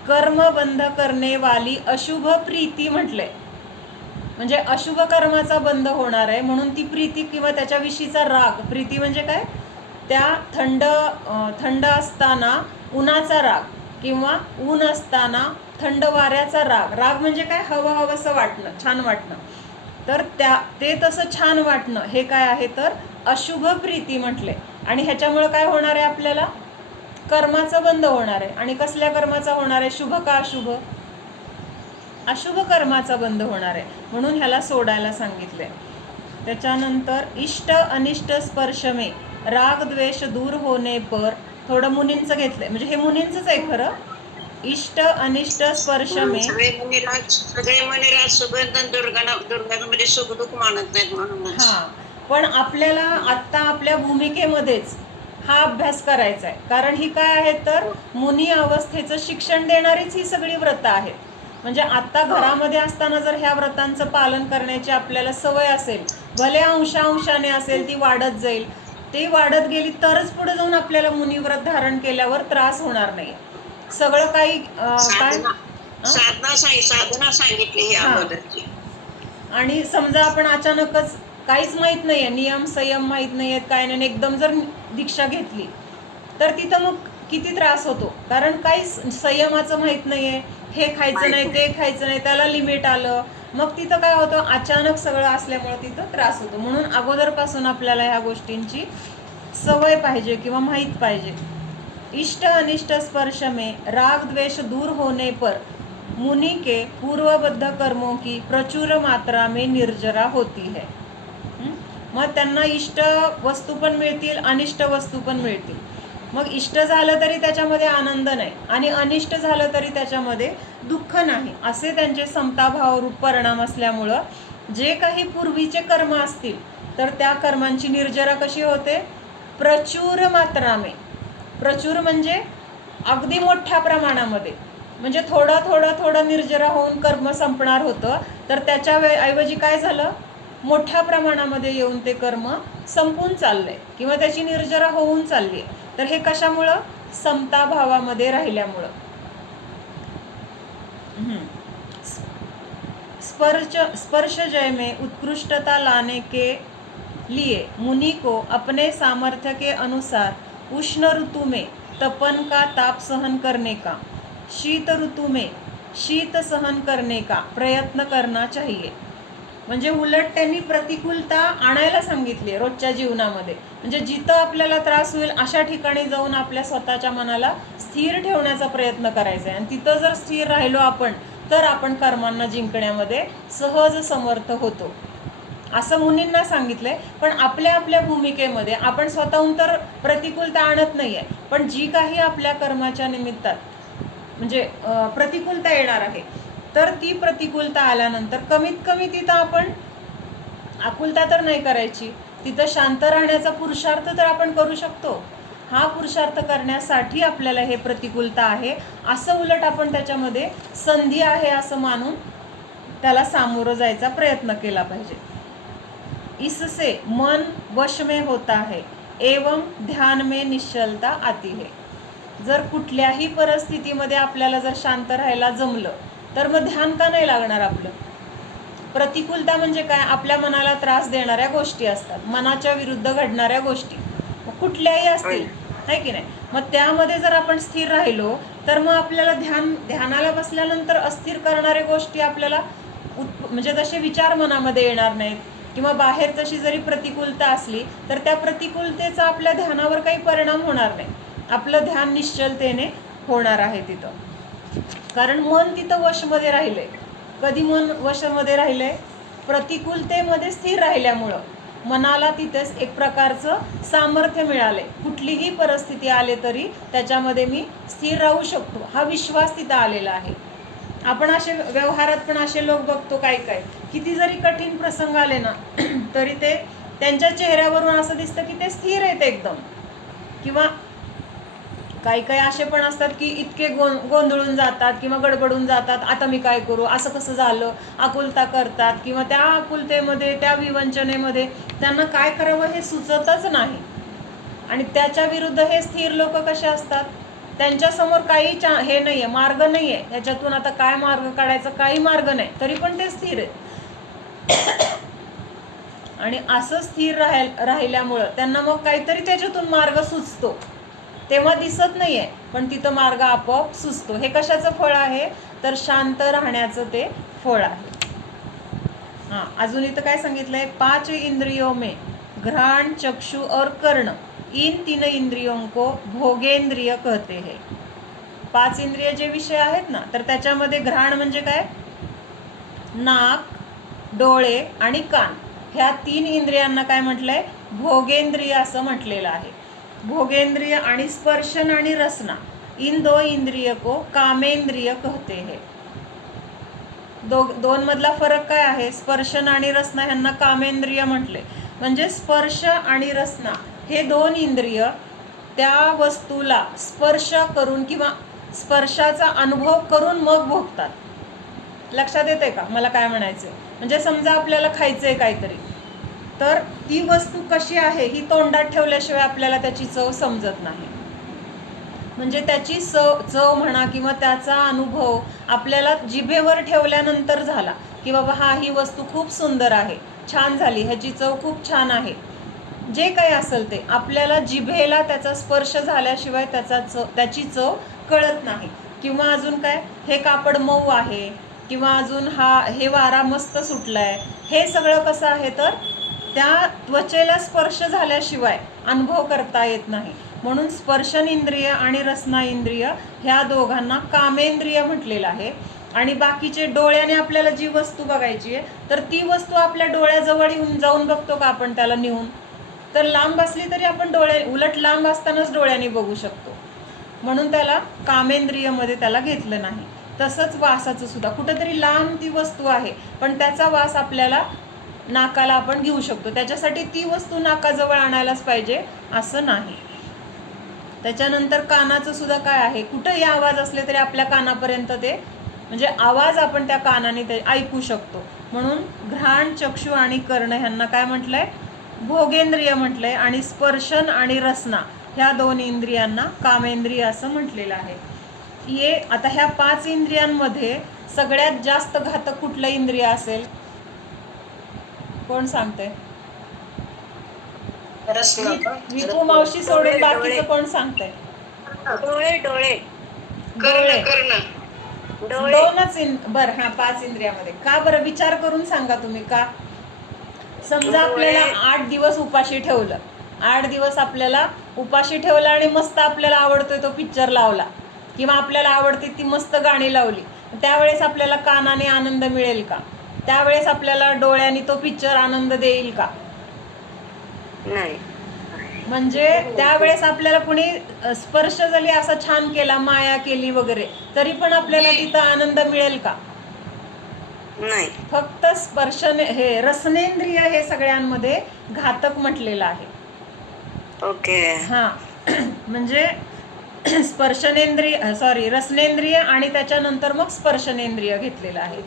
कर्म बंध करणे वाली अशुभ प्रीती म्हटलंय. म्हणजे अशुभ कर्माचा बंध होणार आहे म्हणून ती प्रीती किंवा त्याच्याविषयीचा राग. प्रीती म्हणजे काय? त्या थंड असताना उन्हाचा राग किंवा ऊन असताना थंड वाऱ्याचा राग. राग म्हणजे काय? हवं हवंसं वाटणं, छान वाटणं. तर ते तसं छान वाटणं हे काय आहे? तर अशुभ प्रीती म्हटले. आणि ह्याच्यामुळं काय होणार आहे? आपल्याला कर्माचा बंध होणार आहे. आणि कसल्या कर्माचा होणार आहे? शुभ का अशुभ? अशुभ कर्माचा बंध होणार आहे म्हणून ह्याला सोडायला सांगितले. त्याच्यानंतर इष्ट अनिष्ट स्पर्श में राग द्वेष दूर होणे पर. थोडं मुनींचं घेतलंय, म्हणजे हे मुनींचंच आहे खरं. इष्ट अनिष्ट स्पर्श में सगळे मुनिराज सुगंध दुर्गंधामध्ये सुख दुःख मानत नाहीत म्हणून. हा, पण आपल्याला आत्ता आपल्या भूमिकेमध्येच हा अभ्यास करायचा आहे. कारण ही काय आहे? तर मुनी अवस्थेचं शिक्षण देणारीच ही सगळी व्रतं आहेत. म्हणजे आत्ता घरामध्ये असताना जर ह्या व्रतांचं पालन करण्याची आपल्याला सवय असेल, भले अंशाने असेल, ती वाढत जाईल. ती वाढत गेली तरच पुढे जाऊन आपल्याला मुनिव्रत धारण केल्यावर त्रास होणार नाही. सगळं काही काय साधना सांगितली ही अगोदरची. आणि समजा आपण अचानकच काहीच माहीत नाही आहे, नियम संयम माहीत नाही आहेत, काय नाही, एकदम जर दीक्षा घेतली तर तिथं मग किती त्रास होतो. कारण काहीच संयमाचं माहीत नाही आहे. हे खायचं नाही, ते खायचं नाही, त्याला लिमिट आलं, मग तिथं काय होतं? अचानक सगळं असल्यामुळे तिथं त्रास होतो. म्हणून अगोदरपासून आपल्याला ह्या गोष्टींची सवय पाहिजे किंवा माहीत पाहिजे. इष्ट अनिष्ट स्पर्श में राग द्वेष दूर होने पर मुनि के पूर्वबद्ध कर्मों की प्रचुर मात्रा में निर्जरा होती है. मग त्यांना इष्ट वस्तू पण मिळतील, अनिष्ट वस्तू पण मिळतील. मग इष्ट झालं तरी त्याच्यामध्ये आनंद नाही आणि अनिष्ट झालं तरी त्याच्यामध्ये दुःख नाही. असे त्यांचे समताभावरूप परिणाम असल्यामुळं जे काही पूर्वीचे कर्म असतील तर त्या कर्मांची निर्जरा कशी होते? प्रचुर मात्रामे. प्रचुर म्हणजे अगदी मोठ्या प्रमाणामध्ये. म्हणजे थोडं निर्जरा होऊन कर्म संपणार होतं, तर त्याच्या ऐवजी काय झालं? मोठ्या प्रमाणामध्ये येऊन ते कर्म संपून चाललंय किंवा त्याची निर्जरा होऊन चालली आहे. तर हे कशामुळं? समताभावामध्ये राहिल्यामुळं. स्पर्श जय में उत्कृष्टता लाने के लिए मुनि को अपने सामर्थ्य के अनुसार उष्ण ऋतु में तपन का ताप सहन करने का, शीत ऋतु में शीत सहन करने का प्रयत्न करना चाहिए. म्हणजे उलट त्यांनी प्रतिकूलता आणायला सांगितली रोजच्या जीवनामध्ये. म्हणजे जिथं आपल्याला त्रास होईल अशा ठिकाणी जाऊन आपल्या स्वतःच्या मनाला स्थिर ठेवण्याचा प्रयत्न करायचा आहे. आणि तिथं जर स्थिर राहिलो आपण तर आपण कर्मांना जिंकण्यामध्ये सहज समर्थ होतो असं मुनींना सांगितलंय. पण आपल्या आपल्या भूमिकेमध्ये आपण स्वतःहून तर प्रतिकूलता आणत नाहीये, पण जी काही आपल्या कर्माच्या निमित्तात म्हणजे प्रतिकूलता येणार आहे तर ती प्रतिकूलता आल्यानंतर कमीत कमी तिथं आपण आकुलता तर नाही करायची. तिथं शांत राहण्याचा पुरुषार्थ तर आपण करू शकतो. हा पुरुषार्थ करण्यासाठी आपल्याला हे प्रतिकूलता आहे असं उलट आपण त्याच्यामध्ये संधी आहे असं मानून त्याला सामोरं जायचा प्रयत्न केला पाहिजे. इससे मन वश में होता है एवं ध्यान में निश्चलता आती है. जर कुठल्याही परिस्थितीमध्ये आपल्याला जर शांत राहायला जमलं तर मग ध्यान का नाही लागणार आपलं? प्रतिकूलता म्हणजे काय? आपल्या मनाला त्रास देणाऱ्या गोष्टी असतात, मनाच्या विरुद्ध घडणाऱ्या गोष्टी कुठल्याही असतील, आहे की नाही? मग त्यामध्ये जर आपण स्थिर राहिलो तर मग आपल्याला ध्यानाला बसल्यानंतर अस्थिर करणाऱ्या गोष्टी आपल्याला म्हणजे तसे विचार मनामध्ये येणार नाहीत. किंवा बाहेर तशी जरी प्रतिकूलता असली तर त्या प्रतिकूलतेचा आपल्या ध्यानावर काही परिणाम होणार नाही. आपलं ध्यान निश्चलतेने होणार आहे तिथं. कारण मन तिथं वशमध्ये राहिलंय. कधी मन वशमध्ये राहिलंय? प्रतिकूलतेमध्ये स्थिर राहिल्यामुळं मनाला तिथेच एक प्रकारचं सामर्थ्य मिळालंय. कुठलीही परिस्थिती आले तरी त्याच्यामध्ये मी स्थिर राहू शकतो हा विश्वास तिथं आलेला आहे. आपण असे व्यवहारात पण असे लोक बघतो, काय काय किती जरी कठीण प्रसंग आले ना तरी ते त्यांच्या चेहऱ्यावरून असं दिसतं की ते स्थिर आहेत एकदम. किंवा काही काही असे पण असतात की इतके गोंधळून जातात किंवा गडबडून जातात, आता मी काय करू, असं कसं झालं, आकुलता करतात किंवा त्या आकुलतेमध्ये त्या विवंचनेमध्ये त्यांना काय करावं हे सुचतच नाही. आणि त्याच्या विरुद्ध हे स्थिर लोक कसे असतात, त्यांच्यासमोर काही हे नाही आहे, मार्ग नाही आहे, ह्याच्यातून आता काय मार्ग काढायचा, काही मार्ग नाही, तरी पण ते स्थिर आहेत. आणि असं स्थिर राहिल्यामुळं त्यांना मग काहीतरी त्याच्यातून मार्ग सुचतो, तेव्हा दिसत नाही आहे पण तिथं मार्ग आपोआप सुचतो. हे कशाचं फळ आहे, तर शांत राहण्याचं ते फळ आहे. हां, अजून इथं काय सांगितलंय, 5 इंद्रियों में घ्राण, चक्षु और कर्ण, इन 3 इंद्रियों को भोगेंद्रिय कहते हैं. 5 इंद्रिय जे विषय आहेत ना, तर त्याच्यामध्ये घ्राण म्हणजे काय, नाक, डोळे आणि कान, ह्या 3 इंद्रियांना काय म्हटलंय, भोगेंद्रिय असं म्हटलेलं आहे. भोगेंद्रिय आणि स्पर्शन आणि रसना, इन 2 इंद्रिय को कामेंद्रिय कहते हैं. दोन मधला फरक काय आहे, स्पर्शन आणि रसना ह्यांना कामेंद्रिय म्हटले. म्हणजे स्पर्श आणि रसना हे 2 इंद्रिय त्या वस्तूला स्पर्श करून किंवा स्पर्शाचा अनुभव करून मग भोगतात. लक्षात येते का मला काय म्हणायचं, म्हणजे समजा आपल्याला खायचंय काहीतरी, तर ती वस्तू कशी आहे ही तोंडात ठेवल्याशिवाय आपल्याला त्याची चव समजत नाही. म्हणजे त्याची चव म्हणा किंवा त्याचा अनुभव आपल्याला जिभेवर ठेवल्यानंतर झाला की बाबा हा, ही वस्तू खूप सुंदर आहे, छान झाली, ह्याची चव खूप छान आहे, जे काही असेल ते आपल्याला जिभेला त्याचा स्पर्श झाल्याशिवाय त्याची चव कळत नाही. किंवा अजून काय, हे कापड मऊ आहे किंवा अजून हे वारा मस्त सुटलाय, हे सगळं कसं आहे, तर त्या त्वचेला स्पर्श झाल्याशिवाय अनुभव करता येत नाही. म्हणून स्पर्शन इंद्रिय आणि रसना इंद्रिय ह्या दोघांना कामेंद्रिय म्हटलेलं आहे. आणि बाकीचे, डोळ्याने आपल्याला जी वस्तू बघायची आहे, तर ती वस्तू आपल्या डोळ्याजवळ येऊन जाऊन बघतो का आपण त्याला नेऊन, तर लांब असली तरी आपण उलट लांब असतानाच डोळ्याने बघू शकतो, म्हणून त्याला कामेंद्रियमध्ये त्याला घेतलं नाही. तसंच वासाचं सुद्धा, कुठंतरी लांब ती वस्तू आहे पण त्याचा वास आपल्याला नाकाला आपण घेऊ शकतो, त्याच्यासाठी ती वस्तू नाकाजवळ आणायलाच पाहिजे असं नाही. त्याच्यानंतर कानाचं सुद्धा काय आहे, कुठंही आवाज असले तरी आपल्या कानापर्यंत ते, म्हणजे आवाज आपण त्या कानाने ते ऐकू शकतो. म्हणून घ्राण, चक्षु आणि कर्ण ह्यांना काय म्हटलंय, भोगेंद्रिय म्हटलंय. आणि स्पर्शन आणि रसना ह्या 2 इंद्रियांना कामेंद्रिय असं म्हटलेलं आहे. आता ह्या 5 इंद्रियांमध्ये सगळ्यात जास्त घातक कुठलं इंद्रिय असेल, कोण सांगते, विकू मावशी सोडून बाकीचं कोण सांगतंय, डोळे डोळे डोळे, डोळे 2च बरं. हा, 5 इंद्रियामध्ये का बरं, विचार करून सांगा तुम्ही का. समजा आपल्याला 8 दिवस उपाशी ठेवलं, 8 दिवस आपल्याला उपाशी ठेवलं आणि मस्त आपल्याला आवडतोय तो पिक्चर लावला किंवा आपल्याला आवडते ती मस्त गाणी लावली, त्यावेळेस आपल्याला कानाने आनंद मिळेल का, त्यावेळेस आपल्याला डोळ्याने तो पिक्चर आनंद देईल का, नाही. म्हणजे त्यावेळेस आपल्याला कुणी स्पर्श जरी असा छान केला, माया केली वगैरे, तरी पण आपल्याला तिथं आनंद मिळेल का, नाही. फक्त स्पर्शने, हे रसनेंद्रिय हे सगळ्यांमध्ये घातक म्हटलेलं आहे. ओके. हां, म्हणजे रसनेंद्रिय आणि त्याच्यानंतर मग स्पर्शनेंद्रिय घेतलेलं आहे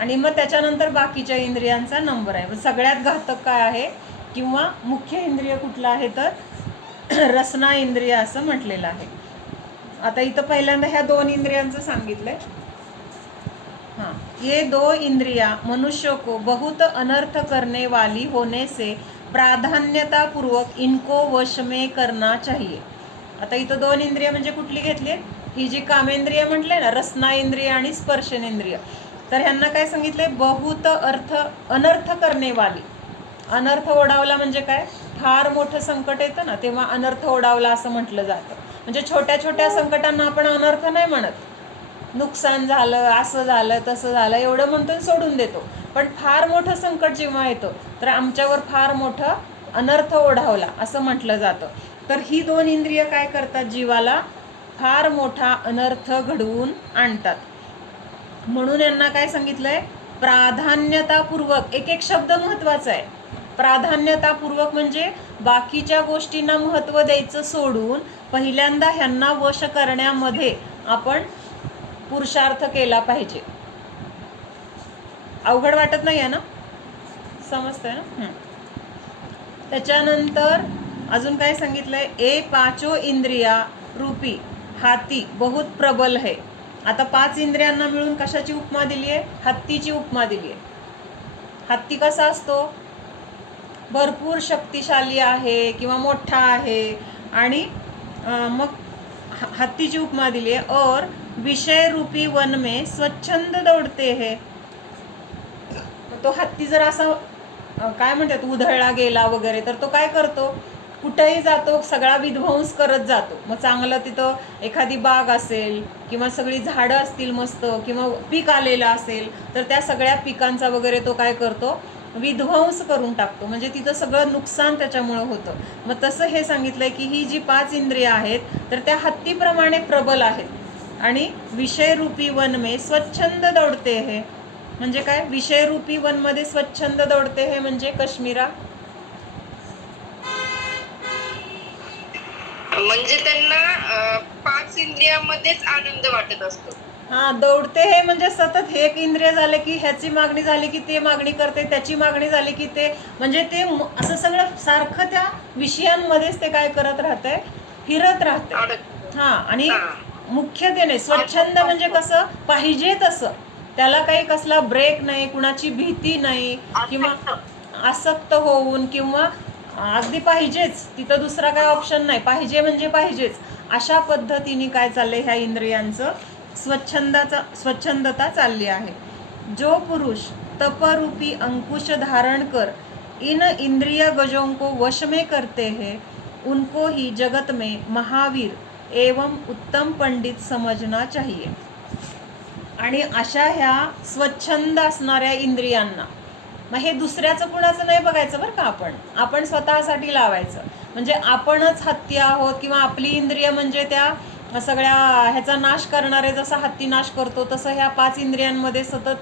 आणि मग त्याच्यानंतर बाकीच्या इंद्रियांचा नंबर आहे. सगळ्यात घातक काय आहे किंवा मुख्य इंद्रिय कुठलं आहे, तर रसना इंद्रिय असं म्हटलेलं आहे. आता इथं पहिल्यांदा ह्या 2 इंद्रियांचं सांगितलंय. हाँ, ये 2 इंद्रियां मनुष्य को बहुत अनर्थ करने वाली होने से प्राधान्यता पूर्वक इनको वश में करना चाहिए. आता इथं 2 इंद्रिय म्हणजे कुठली घेतली, ही जी कामेंद्रिय म्हटले ना, रसना इंद्रिय आणि स्पर्शनेंद्रिय, तर ह्यांना काय सांगितलंय, बहुत अनर्थ करणे वाली. अनर्थ ओढावला म्हणजे काय, फार मोठं संकट येतं ना तेव्हा अनर्थ ओढावला असं म्हटलं जातं. म्हणजे छोट्या छोट्या संकटांना आपण अनर्थ नाही म्हणत, नुकसान झालं, असं झालं, तसं झालं एवढं म्हणतो सोडून देतो. पण फार मोठं संकट जेव्हा येतं तर आमच्यावर फार मोठं अनर्थ ओढावला असं म्हटलं जातं. तर ही 2 इंद्रिय काय करतात, जीवाला फार मोठा अनर्थ घडवून आणतात. म्हणून यांना काय सांगितलंय, प्राधान्यतापूर्वक, एक एक शब्द महत्वाचा आहे. प्राधान्यतापूर्वक म्हणजे बाकीच्या गोष्टींना महत्व द्यायचं सोडून पहिल्यांदा ह्यांना वश करण्यामध्ये आपण पुरुषार्थ केला पाहिजे. अवघड वाटत नाही आहे ना, समजतंय ना. त्याच्यानंतर अजून काय सांगितलंय, ए पाचो इंद्रिया रूपी हाती बहुत प्रबल है. आता 5 इंद्रियांना मिळून कशाची उपमा दिली आहे, हत्तीची उपमा दिली आहे. हत्ती कसा असतो, भरपूर शक्तिशाली आहे किंवा मोठा आहे, आणि मग हत्तीची उपमा दिली आहे. और विषय रूपी वन में स्वच्छंद दौडते है. तो हत्ती जर असा काय म्हणतात उधळला गेला वगैरे तर तो काय करतो, कुठेही जातो, सगळा विध्वंस करत जातो. मग चांगलं तिथं एखादी बाग असेल किंवा सगळी झाडं असतील मस्त, किंवा पीक आलेलं असेल तर त्या सगळ्या पिकांचा वगैरे तो काय करतो, विध्वंस करून टाकतो. म्हणजे तिथं सगळं नुकसान त्याच्यामुळं होतं. मग तसं हे सांगितलंय की ही जी 5 इंद्रिय आहेत तर त्या हत्तीप्रमाणे प्रबल आहेत. आणि विषयरूपी वन में स्वच्छंद दौडते है म्हणजे काय, विषयरूपी वनमध्ये स्वच्छंद दौडते हे म्हणजे कश्मीरा, म्हणजे त्यांना 5 इंद्रियामध्येच आनंद वाटत असतो. हा, दौडते हे म्हणजे सतत हे एक इंद्रिय झाले की ह्याची मागणी झाली की ते मागणी करते, त्याची मागणी झाली की ते, म्हणजे ते असं सगळं सारखं त्या विषयांमध्येच ते काय करत राहते, फिरत राहते. हा, आणि मुख्यतेने स्वच्छंद म्हणजे कसं पाहिजे तसं, त्याला काही कसला ब्रेक नाही, कुणाची भीती नाही, किंवा आसक्त होऊन, किंवा अगदी पाहिजेच तिथं, दुसरा काय ऑप्शन नाही, पाहिजे म्हणजे पाहिजेच, अशा पद्धतीने काय चाललंय ह्या इंद्रियांचं स्वच्छंदता चालली आहे. जो पुरुष तपरूपी अंकुश धारण कर इन इंद्रिय गजों को वश में करते हैं उनको ही जगत में महावीर एवं उत्तम पंडित समजना चाहिए. आणि अशा ह्या स्वच्छंद असणाऱ्या इंद्रियांना, मग हे दुसऱ्याचं कुणाचं नाही बघायचं बरं का, आपण स्वतःसाठी लावायचं. म्हणजे आपणच हत्ती आहोत, किंवा आपली इंद्रिय म्हणजे त्या सगळ्या ह्याचा नाश करणारे, जसा हत्ती नाश करतो तसं ह्या 5 इंद्रियांमध्ये सतत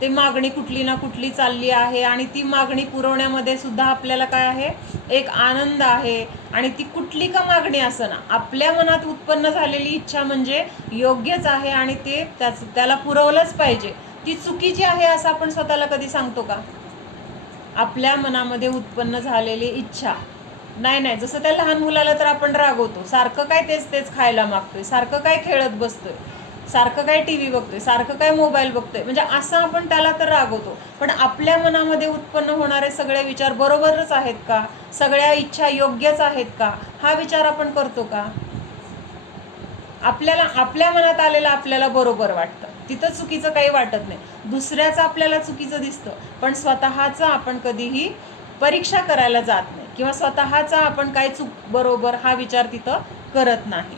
ते मागणी कुठली ना कुठली चालली आहे. आणि ती मागणी पुरवण्यामध्ये सुद्धा आपल्याला काय आहे, एक आनंद आहे. आणि ती कुठली का मागणी असं ना, आपल्या मनात उत्पन्न झालेली इच्छा म्हणजे योग्यच आहे आणि ते त्याला पुरवलंच पाहिजे. ती चुकीची आहे असं आपण स्वतःला कधी सांगतो का? आपल्या मनामध्ये उत्पन्न झालेली इच्छा नाही, जसं त्या लहान मुलाला तर आपण रागवतो, सारखं काय तेच खायला मागतोय, सारखं काय खेळत बसतोय, सारखं काय टी व्ही बघतोय, सारखं काय मोबाईल बघतोय, म्हणजे असं आपण त्याला तर रागवतो. पण आपल्या मनामध्ये उत्पन्न होणारे सगळे विचार बरोबरच आहेत का, सगळ्या इच्छा योग्यच आहेत का, हा विचार आपण करतो का? आपल्या मनात आलेलं आपल्याला बरोबर वाटतं, तिथं चुकीचं काही वाटत नाही. दुसऱ्याचं आपल्याला चुकीचं दिसतं, पण स्वतःचं आपण कधीही परीक्षा करायला जात नाही, किंवा स्वतःचा आपण काय चूक बरोबर हा विचार तिथं करत नाही.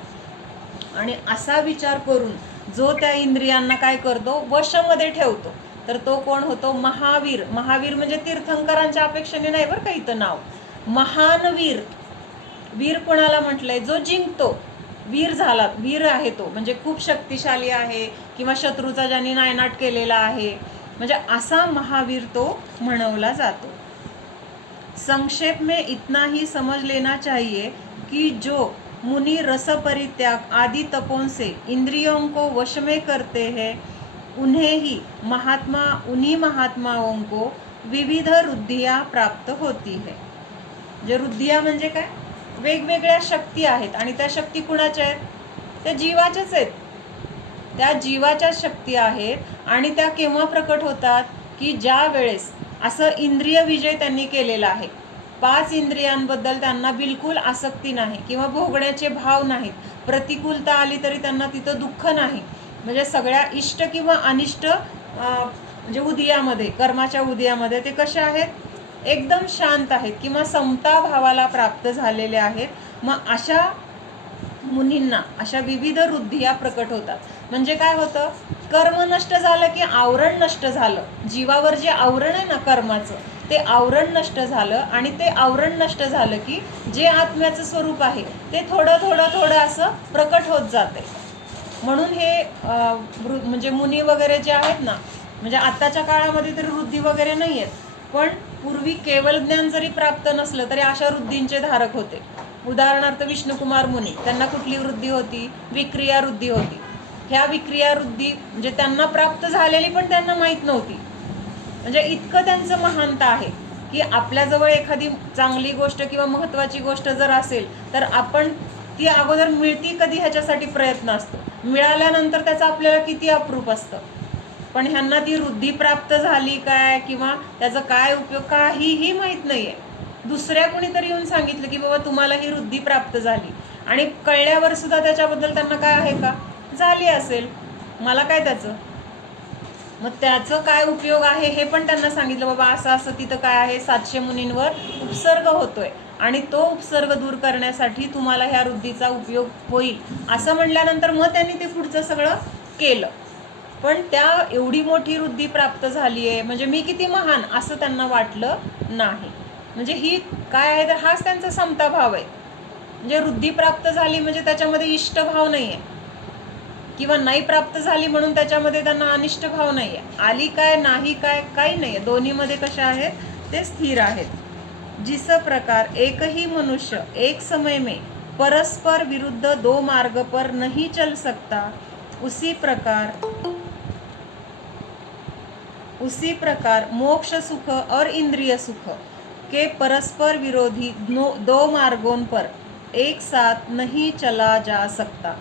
आणि असा विचार करून जो त्या इंद्रियांना काय करतो, वशामध्ये ठेवतो, तर तो कोण होतो, महावीर. महावीर म्हणजे तीर्थंकरांच्या अपेक्षेने नाही बरं का इथं नाव, महान वीर. वीर कोणाला म्हटलंय, जो जिंकतो, वीर झाला, वीर आहे तो म्हणजे खूप शक्तिशाली आहे, किंवा शत्रूचा ज्यांनी नायनाट केलेला आहे, म्हणजे असा महावीर तो म्हणवला जातो. संक्षेप में इतना ही समझ लेना चाहिए कि जो मुनि रस परित्याग आदि तपों से इंद्रियों को वश में करते हैं उन्हीं महात्माओं को विविध रुद्धिया प्राप्त होती है. जे रुद्धिया म्हणजे काय, वेगवेगळ्या शक्ती आहेत, आणि त्या शक्ती कुणाच्या आहेत, त्या जीवाच्याच आहेत. त्या जीवाच्या शक्ती आहेत. आणि त्या केव्हा प्रकट होतात, की ज्या वेळेस असं इंद्रिय विजय त्यांनी केलेला आहे, 5 इंद्रियांबद्दल त्यांना बिलकुल आसक्ती नाही, किंवा भोगण्याचे भाव नाहीत, प्रतिकूलता आली तरी त्यांना तिथं दुःख नाही. म्हणजे सगळ्या इष्ट किंवा अनिष्ट म्हणजे उदयामध्ये, कर्माच्या उदयामध्ये ते कसे आहेत, एकदम शांत आहेत, किंवा समता भावाला प्राप्त झालेले आहेत. मग अशा मुनींना अशा विविध रुद्धिया प्रकट होतात. म्हणजे काय होतं, कर्म नष्ट झालं की आवरण नष्ट झालं, जीवावर जे आवरण आहे ना कर्माचं, ते आवरण नष्ट झालं. आणि ते आवरण नष्ट झालं की जे आत्म्याचं स्वरूप आहे ते थोडं असं प्रकट होत जाते. म्हणून हे म्हणजे मुनी वगैरे जे आहेत ना, म्हणजे आत्ताच्या काळामध्ये तरी वृद्धी वगैरे नाही आहेत, पण पूर्वी केवळ ज्ञान जरी प्राप्त नसलं तरी अशा वृद्धींचे धारक होते. उदाहरणार्थ विष्णुकुमार मुनी, त्यांना कुठली वृद्धी होती? विक्रिया वृद्धी होती. ह्या विक्रिया वृद्धी म्हणजे त्यांना प्राप्त झालेली पण त्यांना माहीत नव्हती. म्हणजे इतकं त्यांचं महानता आहे की आपल्याजवळ एखादी चांगली गोष्ट किंवा महत्त्वाची गोष्ट जर असेल तर आपण ती अगोदर मिळती कधी ह्याच्यासाठी प्रयत्न असतो, मिळाल्यानंतर त्याचं आपल्याला किती अप्रूप असतं. पण ह्यांना ती वृद्धी प्राप्त झाली काय किंवा त्याचा काय उपयोग काहीही माहीत नाही आहे. दुसऱ्या कोणीतरी येऊन सांगितलं की बाबा तुम्हाला ही वृद्धी प्राप्त झाली, आणि कळल्यावर सुद्धा त्याच्याबद्दल त्यांना काय आहे का, झाली असेल, मला काय त्याचं, मग त्याचं काय उपयोग आहे हे पण त्यांना सांगितलं. बाबा असं असं तिथं काय आहे, 700 मुनींवर उपसर्ग होतोय आणि तो उपसर्ग दूर करण्यासाठी तुम्हाला ह्या वृद्धीचा उपयोग होईल असं म्हणल्यानंतर मग त्यांनी ते पुढचं सगळं केलं. पण त्या एवढी मोठी वृद्धी प्राप्त झाली आहे म्हणजे मी किती महान असं त्यांना वाटलं नाही. म्हणजे ही काय आहे तर हाच त्यांचा समताभाव आहे. म्हणजे वृद्धी प्राप्त झाली म्हणजे त्याच्यामध्ये इष्टभाव नाही आहे, किंवा नाही प्राप्त झाली म्हणून त्याच्यामध्ये त्यांना अनिष्ट भाव नाही आहे. आली काय नाही काय काही नाही आहे, दोन्हीमध्ये कशा आहेत ते स्थिर आहेत. जिस प्रकार एक ही मनुष्य एक समय में परस्पर विरुद्ध दो मार्ग पर नहीं चल सकता, उसी प्रकार मोक्ष सुख और इंद्रिय सुख के परस्पर विरोधी दो मार्गों पर एक साथ नहीं चला जा सकता.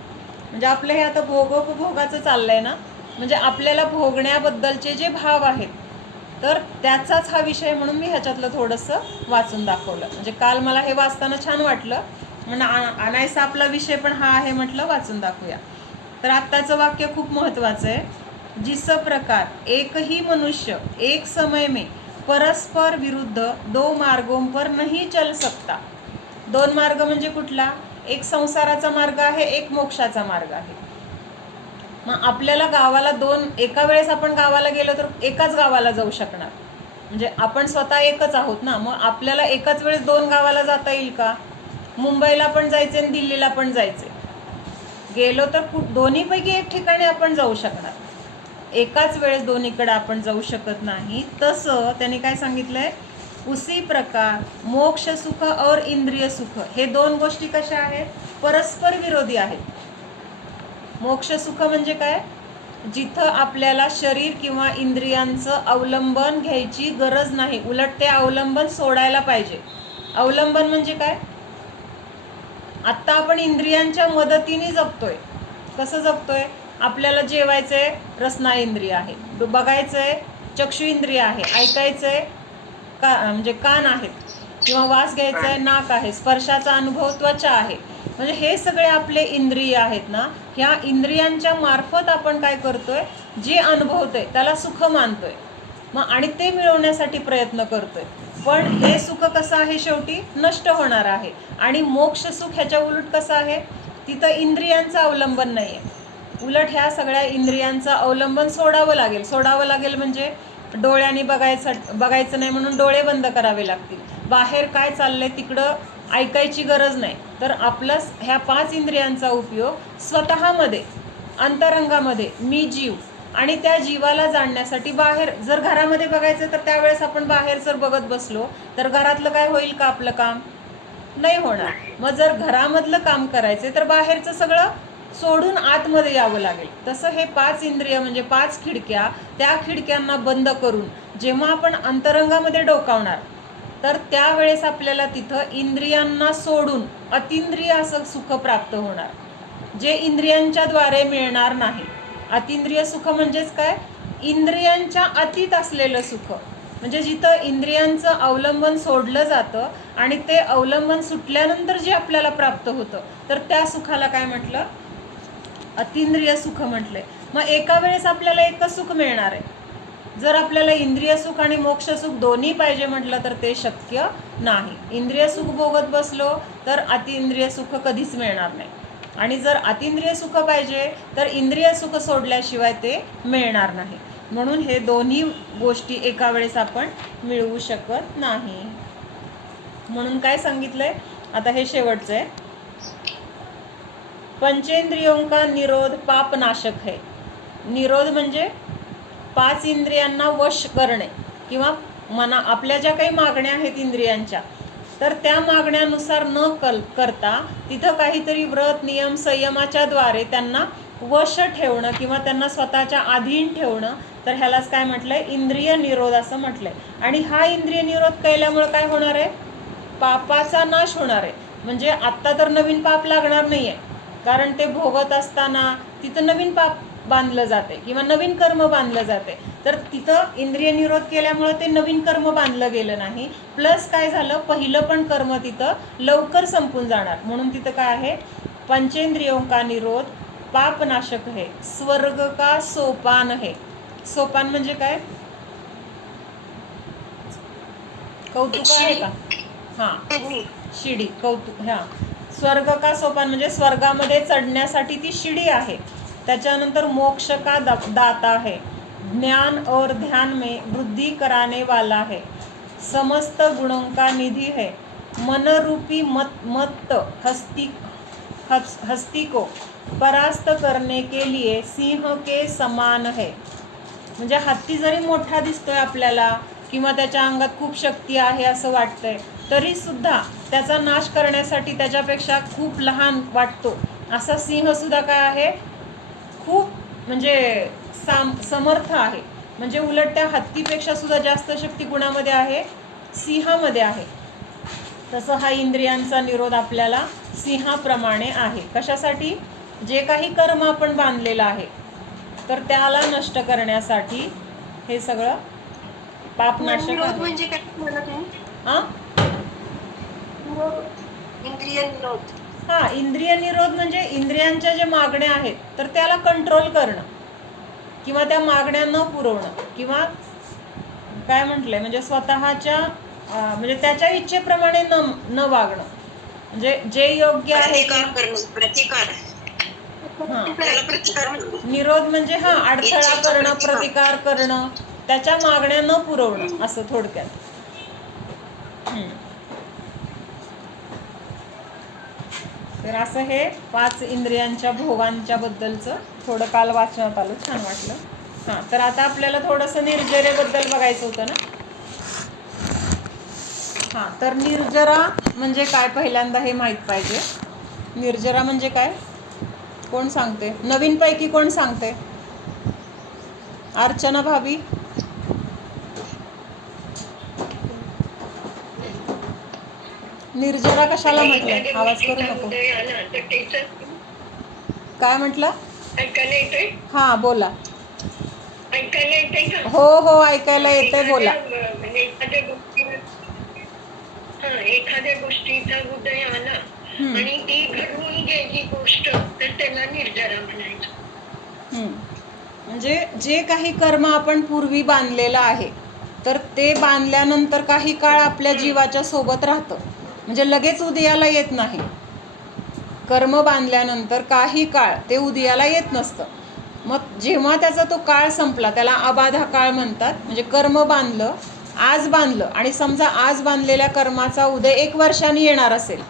म्हणजे आपलं हे आता भोगोपभोगाचं चाललंय ना, म्हणजे आपल्याला भोगण्याबद्दलचे जे भाव आहेत तर त्याचाच हा विषय म्हणून मी ह्याच्यातलं थोडंसं वाचून दाखवलं. म्हणजे काल मला हे वाचताना छान वाटलं म्हणून आणायचा आपला विषय पण हा आहे, म्हटलं वाचून दाखवूया. तर आत्ताचं वाक्य खूप महत्त्वाचं आहे. जिस प्रकार एक ही मनुष्य एक समय में परस्पर विरुद्ध दो मार्गों पर नहीं चल सकता. दोन मार्ग म्हणजे कुठला? एक संसाराचा मार्ग आहे, एक मोक्षाचा मार्ग आहे. मग आपल्याला गावाला एका वेळेस आपण गावाला गेलो तर एकाच गावाला जाऊ शकणार, म्हणजे आपण स्वतः एकच आहोत ना. मग आपल्याला एकाच वेळेस 2 गावाला जाता येईल का? मुंबईला पण जायचे आणि दिल्लीला पण जायचे, गेलो तर दोन्हीपैकी एक ठिकाणी आपण जाऊ शकणार, एकाच वेळेस दोन्हीकडे आपण जाऊ शकत नाही. तसं त्यांनी काय सांगितलंय, उसी प्रकार मोक्ष सुख और इंद्रिय सुख हे 2 गोष्टी कशा आहेत? परस्पर विरोधी आहेत. मोक्ष सुख म्हणजे काय? जिथं आपल्याला शरीर किंवा इंद्रियांचं अवलंबन घ्यायची गरज नाही, उलट ते अवलंबन सोडायला पाहिजे. अवलंबन म्हणजे काय? आत्ता आपण इंद्रियांच्या मदतीने जगतोय. कसं जगतोय? आपल्याला जेवायचंय, रसना इंद्रिय आहे, बघायचंय चक्षु इंद्रिय आहे, ऐकायचंय म्हणजे कान आहेत, किंवा वास घ्यायचा आहे नाक आहे, स्पर्शाचा अनुभव त्वचा आहे. म्हणजे हे सगळे आपले इंद्रिय आहेत ना, ह्या इंद्रियांच्या मार्फत आपण काय करतोय, जे अनुभवतोय त्याला सुख मानतोय मग, आणि ते मिळवण्यासाठी प्रयत्न करतोय. पण हे सुख कसं आहे, शेवटी नष्ट होणार आहे. आणि मोक्ष सुख ह्याच्या उलट कसं आहे, तिथं इंद्रियांचं अवलंबन नाही आहे, उलट ह्या सगळ्या इंद्रियांचं अवलंबन सोडावं लागेल म्हणजे डोळ्यांनी बघायचं नाही म्हणून डोळे बंद करावे लागतील, बाहेर काय चाललंय तिकडं ऐकायची गरज नाही. तर आपलं ह्या 5 इंद्रियांचा उपयोग स्वतःमध्ये, अंतरंगामध्ये मी जीव आणि त्या जीवाला जाणण्यासाठी, बाहेर जर घरामध्ये बघायचं तर त्यावेळेस आपण बाहेर जर बघत बसलो तर घरातलं काय होईल का आपलं काम? नाही होणार. मग जर घरामधलं काम करायचं तर बाहेरचं सगळं सोडून आतमध्ये यावं लागेल. तसं हे 5 इंद्रिय म्हणजे 5 खिडक्या, त्या खिडक्यांना बंद करून जेव्हा आपण अंतरंगामध्ये डोकावणार तर त्यावेळेस आपल्याला तिथं इंद्रियांना सोडून अतिंद्रिय असं सुख प्राप्त होणार, जे इंद्रियांच्या द्वारे मिळणार नाही. अतिंद्रिय सुख म्हणजेच काय? इंद्रियांच्या अतीत असलेलं सुख, म्हणजे जिथं इंद्रियांचं अवलंबन सोडलं जातं आणि ते अवलंबन सुटल्यानंतर जे आपल्याला प्राप्त होतं तर त्या सुखाला काय म्हटलं? अतिंद्रिय सुख म्हटलंय. मग एका वेळेस आपल्याला एकच सुख मिळणार आहे. जर आपल्याला इंद्रिय सुख आणि मोक्ष सुख दोन्ही पाहिजे म्हटलं तर ते शक्य नाही. इंद्रिय सुख भोगत बसलो तर अतिंद्रिय सुख कधीच मिळणार नाही, आणि जर अतिंद्रिय सुख पाहिजे तर इंद्रिय सुख सोडल्याशिवाय ते मिळणार नाही. म्हणून हे दोन्ही गोष्टी एका वेळेस आपण मिळवू शकत नाही. म्हणून काय सांगितलंय आता, हे शेवटचं आहे, पंचेंद्रियों का निरोध पापनाशक है. निरोध म्हणजे 5 इंद्रियांना वश करणे किंवा आपल्या ज्या काही मागण्या आहेत इंद्रियांच्या, तर त्या मागण्यानुसार न करता तिथं काहीतरी व्रत नियम संयमाच्या द्वारे त्यांना वश ठेवणं किंवा त्यांना स्वतःच्या अधीन ठेवणं, तर ह्यालाच काय म्हटलंय, इंद्रिय निरोध असं म्हटलंय. आणि हा इंद्रिय निरोध केल्यामुळे काय होणार आहे, पापाचा नाश होणार आहे. म्हणजे आत्ता तर नवीन पाप लागणार नाही आहे, कारण ते भोगत असताना तिथं नवीन पाप बांधलं जाते किंवा नवीन कर्म बांधलं जाते. तर तिथं इंद्रिय निरोध केल्यामुळं ते नवीन कर्म बांधलं गेलं नाही. प्लस काय झालं, पहिलं पण कर्म तिथं लवकर संपून जाणार. म्हणून तिथं काय आहे, पंचेंद्रियों का निरोध पापनाशक है, स्वर्ग का सोपान है. सोपान म्हणजे काय, कौतुक आहे का, हां शिडी, कौतुक. हां, स्वर्ग का सोपान म्हणजे स्वर्गामध्ये चढण्यासाठी ती शिडी आहे. त्याच्यानंतर मोक्ष का दाता है, ज्ञान और ध्यान में वृद्धि कराने वाला है, समस्त गुणों का निधि है, मन रूपी मत्त हस्ती को परास्त करने के लिए सिंह के समान है. म्हणजे हत्ती जरी मोठा दिसतोय आपल्याला किंवा त्याच्या अंगात खूप शक्ती आहे असं वाटतंय, तरी सुद्धा त्याचा नाश करण्यासाठी त्याच्यापेक्षा खूप लहान वाटतो असा सिंह सुद्धा काय आहे, खूप म्हणजे समर्थ आहे. म्हणजे उलट त्या हत्तीपेक्षा सुद्धा जास्त शक्ती गुणामध्ये आहे, सिंहामध्ये आहे. तसं हा इंद्रियांचा निरोध आपल्याला सिंहाप्रमाणे आहे. कशासाठी, जे काही कर्म आपण बांधलेलं आहे तर त्याला नष्ट करण्यासाठी हे सगळं पापनाशक आहे. म्हणजे काय म्हणत आहे? इंद्रिय निरोध. हा, इंद्रिय निरोध म्हणजे इंद्रियांच्या ज्या मागण्या आहेत तर त्याला कंट्रोल करणं किंवा त्या मागण्या न पुरवणं किंवा काय म्हटलंय, म्हणजे स्वतःच्या म्हणजे त्याच्या इच्छेप्रमाणे न वागणं. म्हणजे जे योग्य आहे, निरोध म्हणजे हा अडथळा करणं, प्रतिकार करणं, त्याच्या मागण्या न पुरवणं असं थोडक्यात. तर असं हे 5 इंद्रियांच्या भोगांच्या बद्दलचं थोडं काल वाचनात आलं, छान वाटलं. हां, तर आता आपल्याला थोडंसं निर्जरेबद्दल बघायचं होतं ना. हां, तर निर्जरा म्हणजे काय पहिल्यांदा हे माहीत पाहिजे. निर्जरा म्हणजे काय, कोण सांगते, नवीनपैकी कोण सांगते, अर्चना भाभी. निर्जरा कशाला म्हटलं, आवाज करू नको. काय म्हटलं, हा बोला. हो हो ऐकायला येतंय, बोला. एखाद्या गोष्टीचा उदय आला आणि ती घडवून गेली गोष्ट, तर त्याला निर्जरा म्हणायचं. म्हणजे जे काही कर्म आपण पूर्वी बांधलेलं आहे तर ते बांधल्यानंतर काही काळ आपल्या जीवाच्या सोबत राहतं. म्हणजे लगेच उदयाला येत नाही. कर्म बांधल्यानंतर काही काळ ते उदयाला येत नसतं. मग जेव्हा त्याचा तो काळ संपला, त्याला अबाधा काळ म्हणतात. म्हणजे कर्म बांधलं, आज बांधलं आणि समजा आज बांधलेल्या कर्माचा उदय 1 वर्षाने येणार असेल,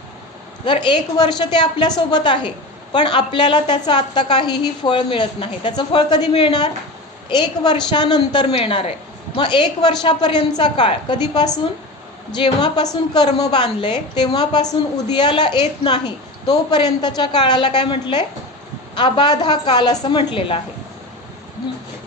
तर 1 वर्ष ते आपल्यासोबत आहे, पण आपल्याला त्याचं आत्ता काहीही फळ मिळत नाही. त्याचं फळ कधी मिळणार, 1 वर्षानंतर मिळणार आहे. मग 1 वर्षापर्यंतचा काळ कधीपासून, जेव्हापासून कर्म बांधले तेव्हापासून उदयाला येत नाही तोपर्यंतच्या काळाला काय म्हटलंय, अबाधा काल असं म्हटलेलं आहे.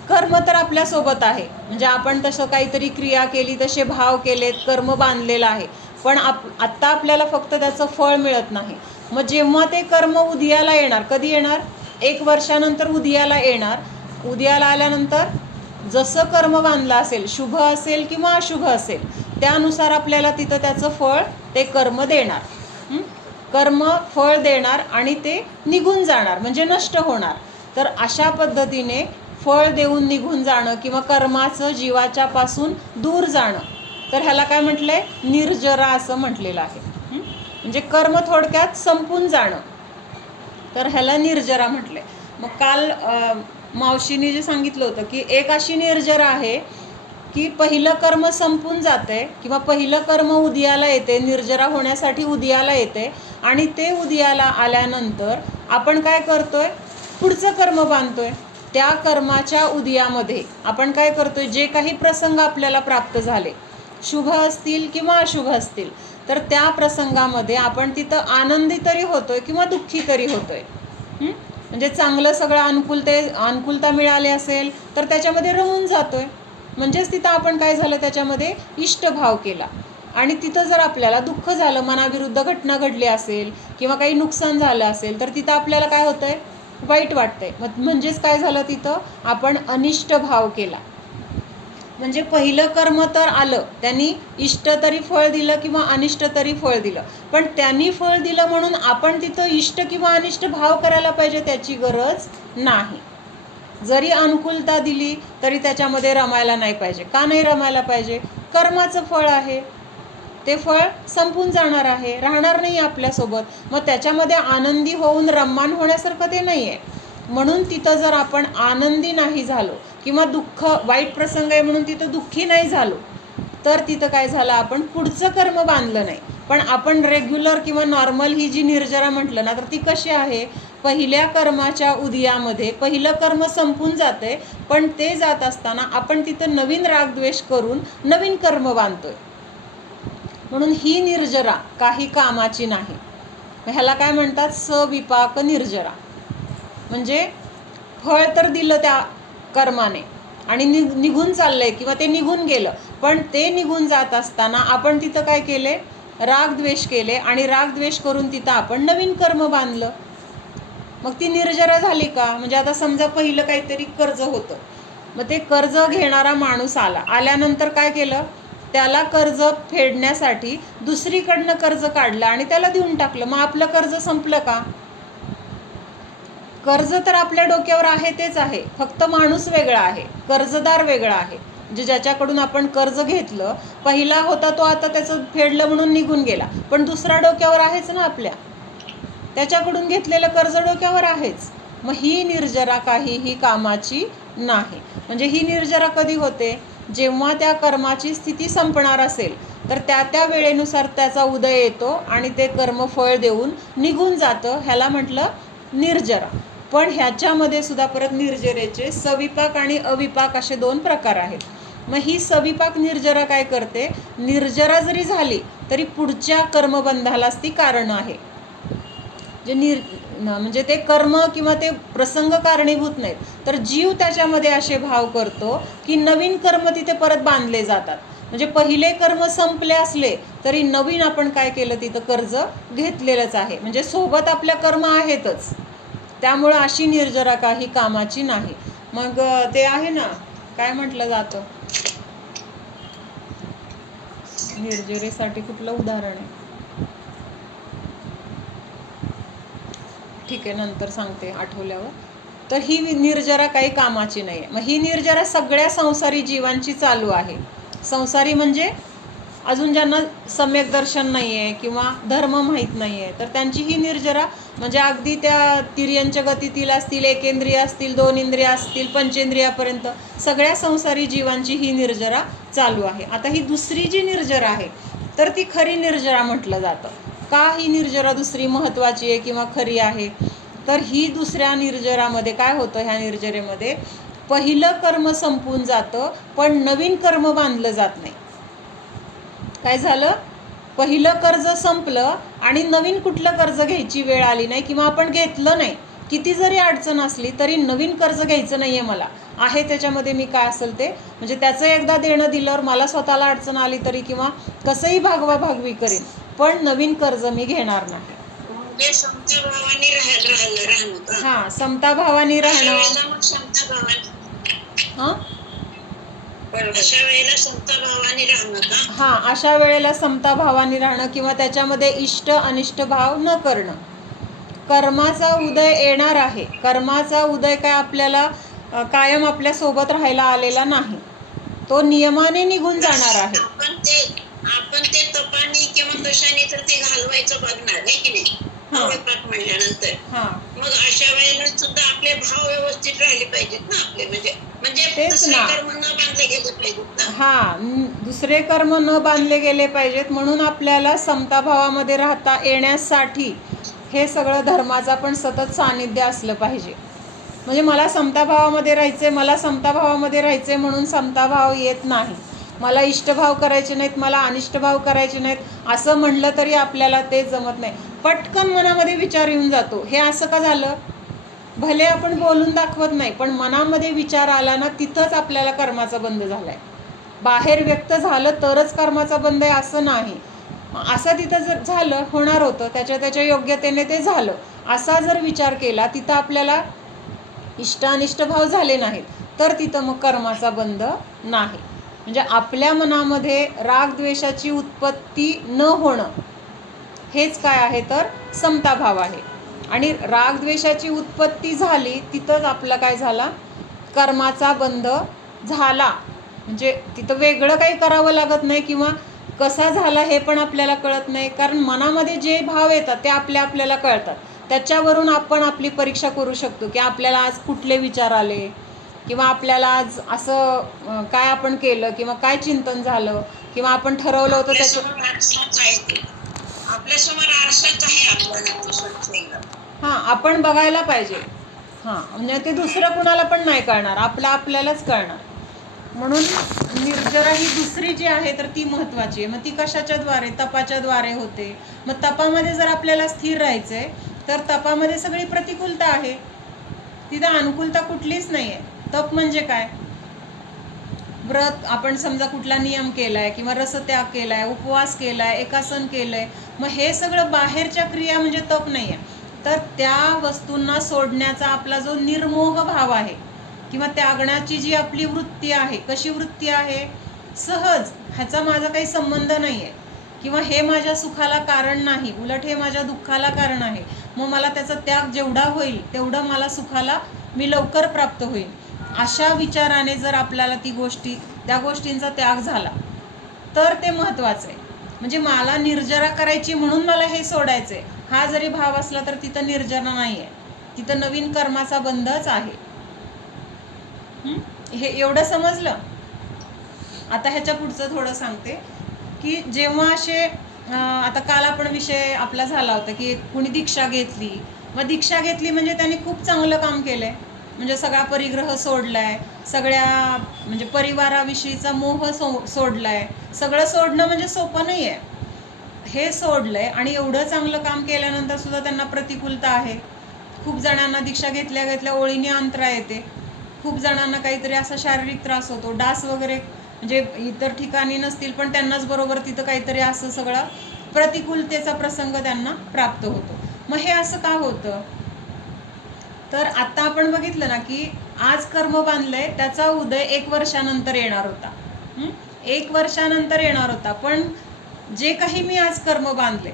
कर्म तर आपल्यासोबत आहे, म्हणजे आपण तसं काहीतरी क्रिया केली, तसे भाव केलेत, कर्म बांधलेलं आहे, पण आत्ता आपल्याला फक्त त्याचं फळ मिळत नाही. मग जेव्हा ते कर्म उदयाला येणार, कधी येणार, 1 वर्षानंतर उदयाला येणार. उदयाला आल्यानंतर जसं कर्म बांधलं असेल, शुभ असेल किंवा अशुभ असेल, त्यानुसार आपल्याला तिथं त्याचं फळ ते कर्म देणार. कर्म फळ देणार आणि ते निघून जाणार, म्हणजे नष्ट होणार. तर अशा पद्धतीने फळ देऊन निघून जाणं किंवा कर्माचं जीवाच्या पासून दूर जाणं, तर ह्याला काय म्हटलंय, निर्जरा असं म्हटलेलं आहे. म्हणजे कर्म थोडक्यात संपून जाणं, तर ह्याला निर्जरा म्हटलंय. मग काल मावशीने जे सांगितलं होतं की एक अशी निर्जरा आहे की पहिलं कर्म संपून जाते किंवा पहिलं कर्म उदयाला येते, निर्जरा होण्यासाठी उदयाला येते, आणि ते उदयाला आल्यानंतर आपण काय करतोय, पुढचं कर्म बांधतोय. त्या कर्माच्या उदयामध्ये आपण काय करतोय, जे काही प्रसंग आपल्याला प्राप्त झाले, शुभ असतील किंवा अशुभ असतील, तर त्या प्रसंगामध्ये आपण तिथं आनंदी तरी होतोय किंवा दुःखी तरी होतोय. म्हणजे चांगलं सगळं अनुकूलता मिळाली असेल तर त्याच्यामध्ये रमून जातोय. म्हणजेच तिथं आपण काय झालं, त्याच्यामध्ये इष्टभाव केला. आणि तिथं जर आपल्याला दुःख झालं, मनाविरुद्ध घटना घडली असेल किंवा काही नुकसान झालं असेल, तर तिथं आपल्याला काय होतंय, वाईट वाटतंय. म्हणजेच काय झालं, तिथं आपण अनिष्ट भाव केला. म्हणजे पहिलं कर्म तर आलं, त्यांनी इष्ट तरी फळ दिलं किंवा अनिष्ट तरी फळ दिलं, पण त्यांनी फळ दिलं म्हणून आपण तिथं इष्ट किंवा अनिष्ट भाव करायला पाहिजे त्याची गरज नाही. जरी अनुकूलता दिली तरी त्याच्यामध्ये रमायला नाही पाहिजे. का नाही रमायला पाहिजे? कर्माचं फळ आहे, ते फळ संपून जाणार आहे, राहणार नाही आपल्यासोबत. मग त्याच्यामध्ये आनंदी होऊन रम्मान होण्यासारखं ते नाही आहे. म्हणून तिथं जर आपण आनंदी नाही झालो किंवा दुःख, वाईट प्रसंग आहे म्हणून तिथं दुःखी नाही झालो, तर तिथं काय झालं, आपण पुढचं कर्म बांधलं नाही. पण आपण रेग्युलर किंवा नॉर्मल ही जी निर्जरा म्हटलं ना, तर ती कशी आहे, पहिल्या कर्माच्या उदयामध्ये पहिलं कर्म संपून जाते, पण ते जात असताना आपण तिथं नवीन रागद्वेष करून नवीन कर्म बांधतोय. म्हणून ही निर्जरा काही कामाची नाही. ह्याला काय म्हणतात, सविपाक निर्जरा. म्हणजे फळ तर दिलं त्या कर्माने आणि निघून चाललंय किंवा ते निघून गेलं, पण ते निघून जात असताना आपण तिथं काय केले, रागद्वेष केले आणि रागद्वेष करून तिथं आपण नवीन कर्म बांधलं. मग ती निर्जरा झाली का? म्हणजे आता समजा पहिलं काहीतरी कर्ज होतं, मग ते कर्ज घेणारा माणूस आल्यानंतर काय केलं, त्याला कर्ज फेडण्यासाठी दुसरीकडनं कर्ज काढलं आणि त्याला देऊन टाकलं. मग आपलं कर्ज संपलं का? कर्ज तर आपल्या डोक्यावर आहे तेच आहे, फक्त माणूस वेगळा आहे, कर्जदार वेगळा आहे. म्हणजे ज्याच्याकडून आपण कर्ज घेतलं, पहिला होता तो आता त्याचं फेडलं म्हणून निघून गेला, पण दुसरा डोक्यावर आहेच ना आपल्या, त्याच्याकडून घेतलेलं कर्ज डोक्यावर आहेच. मग ही निर्जरा काहीही कामाची नाही. म्हणजे ही निर्जरा कधी होते, जेव्हा त्या कर्माची स्थिती संपणार असेल, तर त्या त्या वेळेनुसार त्याचा उदय येतो आणि ते कर्म फळ देऊन निघून जातं. ह्याला म्हटलं निर्जरा. पण ह्याच्यामध्ये सुद्धा परत निर्जरेचे सविपाक आणि अविपाक असे दोन प्रकार आहेत. मग ही सविपाक निर्जरा काय करते, निर्जरा जरी झाली तरी पुढच्या कर्मबंधालाच ती कारण आहे. म्हणजे ते कर्म किंवा ते प्रसंग कारणीभूत नाहीत, तर जीव त्याच्यामध्ये असे भाव करतो की नवीन कर्म तिथे परत बांधले जातात. म्हणजे पहिले कर्म संपले असले तरी नवीन आपण काय केलं, तिथं कर्ज घेतलेलंच आहे. म्हणजे सोबत आपल्या कर्म आहेतच. त्यामुळं अशी निर्जरा काही कामाची नाही. मग ते आहे ना, काय म्हटलं जातं निर्जरेसाठी, कुठलं उदाहरण आहे, ठीक आहे नंतर सांगते आठवल्यावर. तर ही निर्जरा काही कामाची नाही आहे. मग ही निर्जरा सगळ्या संसारी जीवांची चालू आहे. संसारी म्हणजे अजून ज्यांना सम्यक दर्शन नाही आहे किंवा धर्म माहीत नाही आहे, तर त्यांची ही निर्जरा म्हणजे अगदी त्या तिर्यंच्या गतीतील असतील, एकेंद्रिय असतील, 2 इंद्रिय असतील, पंचेंद्रियापर्यंत सगळ्या संसारी जीवांची ही निर्जरा चालू आहे. आता ही दुसरी जी निर्जरा आहे, तर ती खरी निर्जरा म्हटलं जातं. का ही निर्जरा दुसरी महत्त्वाची आहे किंवा खरी आहे, तर ही दुसऱ्या निर्जरामध्ये काय होतं, ह्या निर्जरेमध्ये पहिलं कर्म संपून जातं पण नवीन कर्म बांधलं जात नाही. काय झालं, पहिलं कर्ज संपलं आणि नवीन कुठलं कर्ज घ्यायची वेळ आली नाही किंवा आपण घेतलं नाही. किती जरी अडचण असली तरी नवीन कर्ज घ्यायचं नाही आहे, मला आहे त्याच्यामध्ये मी काय असेल ते, म्हणजे त्याचं एकदा देणं दिल्यावर मला स्वतःला अडचण आली तरी किंवा कसंही भागवाभागवी करीन, पण नवीन कर्ज मी घेणार नाही. हां, समताभावानी राहणं. हां, हां, अशा वेळेला समताभावानी राहणं किंवा त्याच्यामध्ये इष्ट अनिष्ट भाव न करणं. कर्माचा उदय येणार आहे. कर्माचा उदय काय आपल्याला कायम आपल्या सोबत राहायला आलेला नाही, तो नियमाने निघून जाणार आहे. आपण ते तपानी किंवा कशाने तर ते घालवायचं बघणार आहे की नाही, म्हणल्यानंतर मग अशा वेळेला सुद्धा आपले भाव व्यवस्थित राहिले पाहिजेत ना आपले, म्हणजे तेच दुसरे ना. कर्म न बांधले गेले पाहिजेत ना. दुसरे कर्म न बांधले गेले पाहिजेत, म्हणून आपल्याला समताभावामध्ये राहता येण्यासाठी हे सगळं धर्माचा पण सतत सानिध्य असलं पाहिजे. म्हणजे मला समताभावामध्ये राहायचे, मला समताभावामध्ये राहायचे म्हणून समताभाव येत नाही. मला इष्टभाव करायचे नाहीत, मला अनिष्टभाव करायचे नाहीत, असं म्हणलं तरी आपल्याला ते जमत नाही. पटकन मनामध्ये विचार येऊन जातो, हे असं का झालं. भले आपण बोलून दाखवत नाही, पण मनामध्ये विचार आला ना, तिथंच आपल्याला कर्माचा बंध झालाय. बाहेर व्यक्त झालं तरच कर्माचा बंध आहे असं नाही. असं तिथं जर झालं, होणार होतं, त्याच्या योग्यतेने ते झालं, असा जर विचार केला, तिथं आपल्याला इष्ट अनिष्ट भाव झाले नाहीत, तर तिथं मग कर्माचा बंध नाही. म्हणजे आपल्या मनामध्ये रागद्वेषाची उत्पत्ती न होणं हेच काय आहे, तर समताभाव आहे. आणि रागद्वेषाची उत्पत्ती झाली, तिथंच आपलं काय झाला, कर्माचा बंध झाला. म्हणजे तिथं वेगळं काही करावं लागत नाही, किंवा कसा झाला हे पण आपल्याला कळत नाही, कारण मनामध्ये जे भाव येतात ते आपल्याला कळतात. त्याच्यावरून आपण आपली परीक्षा करू शकतो की आपल्याला आज कुठले विचार आले, किंवा आपल्याला आज असं काय आपण केलं, किंवा काय चिंतन झालं, किंवा आपण ठरवलं होतं त्याच्या आपल्यासमोर आरसाच आहे आपल्याला तो स्वच्छ एकदम. आपण बघायला पाहिजे. म्हणजे ते दुसरं कुणाला पण नाही कळणार, आपल्यालाच कळणार. म्हणून निर्जरा ही दुसरी जी आहे तर ती महत्त्वाची आहे. मग ती कशाच्या द्वारे, तपाच्या द्वारे होते. मग तपामध्ये जर आपल्याला स्थिर राहायचंय, तर तपामध्ये सगळी प्रतिकूलता आहे, तिथं अनुकूलता कुठलीच नाही आहे. तप म्हणजे काय, व्रत, आपण समजा कुठला नियम केलाय, किंवा रसत्याग केलाय, उपवास केलाय, एकासन केलंय, मग हे सगळं बाहेरच्या क्रिया म्हणजे तप नाही आहे. तर त्या वस्तूंना सोडण्याचा आपला जो निर्मोह भाव आहे, किंवा त्यागण्याची जी आपली वृत्ती आहे, कशी वृत्ती आहे, सहज, ह्याचा माझा काही संबंध नाही आहे, किंवा हे माझ्या सुखाला कारण नाही, उलट हे माझ्या दुःखाला कारण आहे, मग मला त्याचा त्याग जेवढा होईल तेवढं मला सुखाला मी लवकर प्राप्त होईल, अशा विचाराने जर आपल्याला त्या गोष्टींचा त्याग झाला, तर ते महत्त्वाचं आहे. म्हणजे मला निर्जरा करायची म्हणून मला हे सोडायचंय, हा जरी भाव असला तर तिथं निर्जरा नाही आहे, तिथं नवीन कर्माचा बंधच आहे. हे एवढं समजलं. आता ह्याच्या पुढचं थोडं सांगते, की जेव्हा असे आता काल आपण विषय आपला झाला होता की कुणी दीक्षा घेतली, मग दीक्षा घेतली म्हणजे त्यांनी खूप चांगलं काम केलंय, म्हणजे सगळा परिग्रह सोडलाय, सगळ्या म्हणजे परिवाराविषयीचा मोह सोडलाय. सगळं सोडणं म्हणजे सोपं नाही आहे, हे सोडलंय. आणि एवढं चांगलं काम केल्यानंतर सुद्धा त्यांना प्रतिकूलता आहे. खूप जणांना दीक्षा घेतल्या ओळीने अंतरा येते, खूप जणांना काहीतरी असा शारीरिक त्रास होतो, डास वगैरे, म्हणजे इतर ठिकाणी नसतील पण त्यांनाच बरोबर तिथं काहीतरी असं सगळं प्रतिकूलतेचा प्रसंग त्यांना प्राप्त होतो. मग हे असं का होतं, तर आता आपण बघितलं ना की आज कर्म बांधलंय, त्याचा उदय 1 वर्षानंतर येणार होता. 1 वर्षानंतर येणार होता, पण जे काही मी आज कर्म बांधले,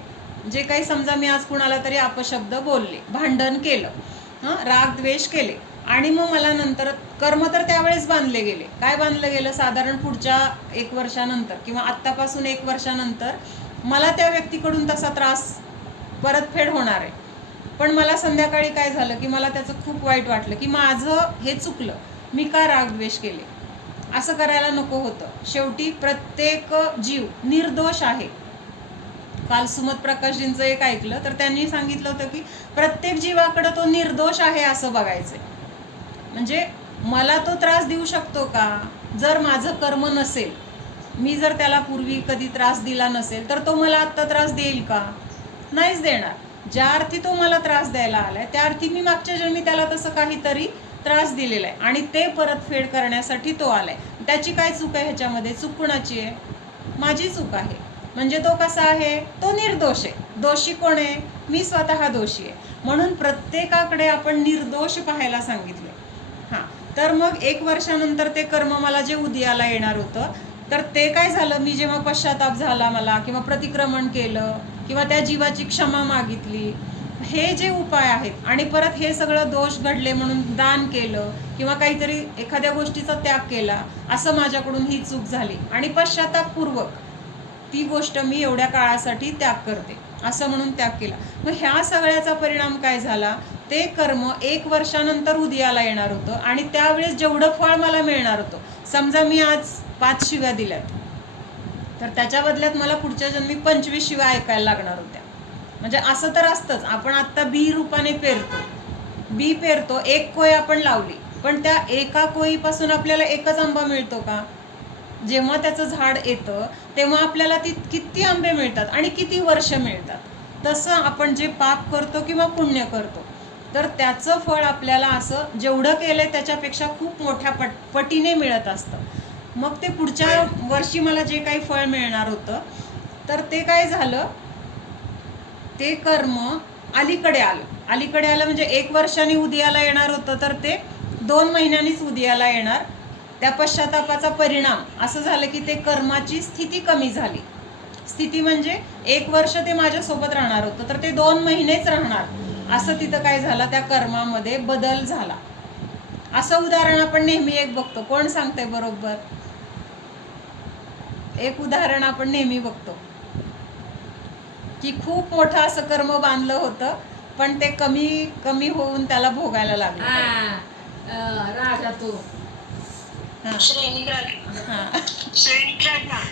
जे काही समजा मी आज कुणाला तरी अपशब्द बोलले, भांडण केलं, राग द्वेष केले, आणि मग मला नंतर कर्म तर त्यावेळेस बांधले गेले. काय बांधलं गेलं, साधारण पुढच्या 1 वर्षानंतर किंवा आत्तापासून 1 वर्षानंतर मला त्या व्यक्तीकडून तसा त्रास परतफेड होणार आहे. पण मला संध्याकाळी काय झालं की मला त्याचं खूप वाईट वाटलं की माझं हे चुकलं, मी का रागद्वेष केले, असं करायला नको होतं. शेवटी प्रत्येक जीव निर्दोष आहे. काल सुमत प्रकाशजींचं एक ऐकलं तर त्यांनी सांगितलं होतं की प्रत्येक जीवाकडं तो निर्दोष आहे असं बघायचंय. म्हणजे मला तो त्रास देऊ शकतो का, जर माझं कर्म नसेल, मी जर त्याला पूर्वी कधी त्रास दिला नसेल, तर तो मला आत्ता त्रास देईल का, नाहीच देणार. ज्या अर्थी तो मला त्रास द्यायला आलाय त्या अर्थी मी मागच्या जन्मी त्याला तसं काहीतरी त्रास दिलेला आहे, आणि ते परतफेड करण्यासाठी तो आलाय. त्याची काय चूक आहे ह्याच्यामध्ये, चूक कुणाची आहे, माझी चूक आहे. म्हणजे तो कसा आहे, तो निर्दोष आहे. दोषी कोण आहे, मी स्वतः दोषी आहे. म्हणून प्रत्येकाकडे आपण निर्दोष पाहायला सांगितले. तर मग 1 वर्षानंतर ते कर्म मला जे उदयाला येणार होतं, तर ते काय झालं, मी जेव्हा पश्चाताप झाला मला, किंवा प्रतिक्रमण केलं, किंवा त्या जीवाची क्षमा मागितली, हे जे उपाय आहेत, आणि परत हे सगळं दोष घडले म्हणून दान केलं, किंवा काहीतरी एखाद्या गोष्टीचा त्याग केला, असं माझ्याकडून ही चूक झाली, आणि पश्चातापपूर्वक ती गोष्ट मी एवढ्या काळासाठी त्याग करते, असं म्हणून त्याग केला. मग ह्या सगळ्याचा परिणाम काय झाला, ते कर्म 1 वर्षानंतर उदयाला येणार होतं आणि त्यावेळेस जेवढं फळ मला मिळणार होतं, समजा मी आज 5 शिव्या दिल्यात तर त्याच्या बदल्यात मला पुढच्या जन्मी 25 शिव्या ऐकायला लागणार होत्या. म्हणजे असं तर असतंच, आपण आत्ता बी रूपाने बी पेरतो, 1 कोय आपण लावली, पण त्या एका कोईपासून आपल्याला एकच आंबा मिळतो का? जेव्हा त्याचं झाड येतं तेव्हा आपल्याला किती आंबे मिळतात आणि किती वर्ष मिळतात. तसं आपण जे पाप करतो किंवा पुण्य करतो तर त्याचं फळ आपल्याला असं जेवढं केलंय त्याच्यापेक्षा खूप मोठ्या पटीने मिळत असतं. मग ते पुढच्या वर्षी मला जे काही फळ मिळणार होतं तर ते काय झालं, ते कर्म अलीकडे आलं म्हणजे 1 वर्षाने उदयाला येणार होतं तर ते 2 महिन्यांनीच उदयाला येणार. त्या पश्चातापाचा परिणाम असं झालं की ते कर्माची स्थिती कमी झाली. स्थिती म्हणजे 1 वर्ष ते माझ्यासोबत राहणार होतं तर ते 2 महिनेच राहणार, असं तिथं काय झालं, त्या कर्मामध्ये बदल झाला. असं उदाहरण आपण नेहमी एक बघतो. कोण सांगतंय बरोबर? एक उदाहरण आपण नेहमी बघतो की खूप मोठं असं कर्म बांधलं होतं पण ते कमी कमी होऊन त्याला भोगायला लागलं. राजा तो श्रेणिक राजा.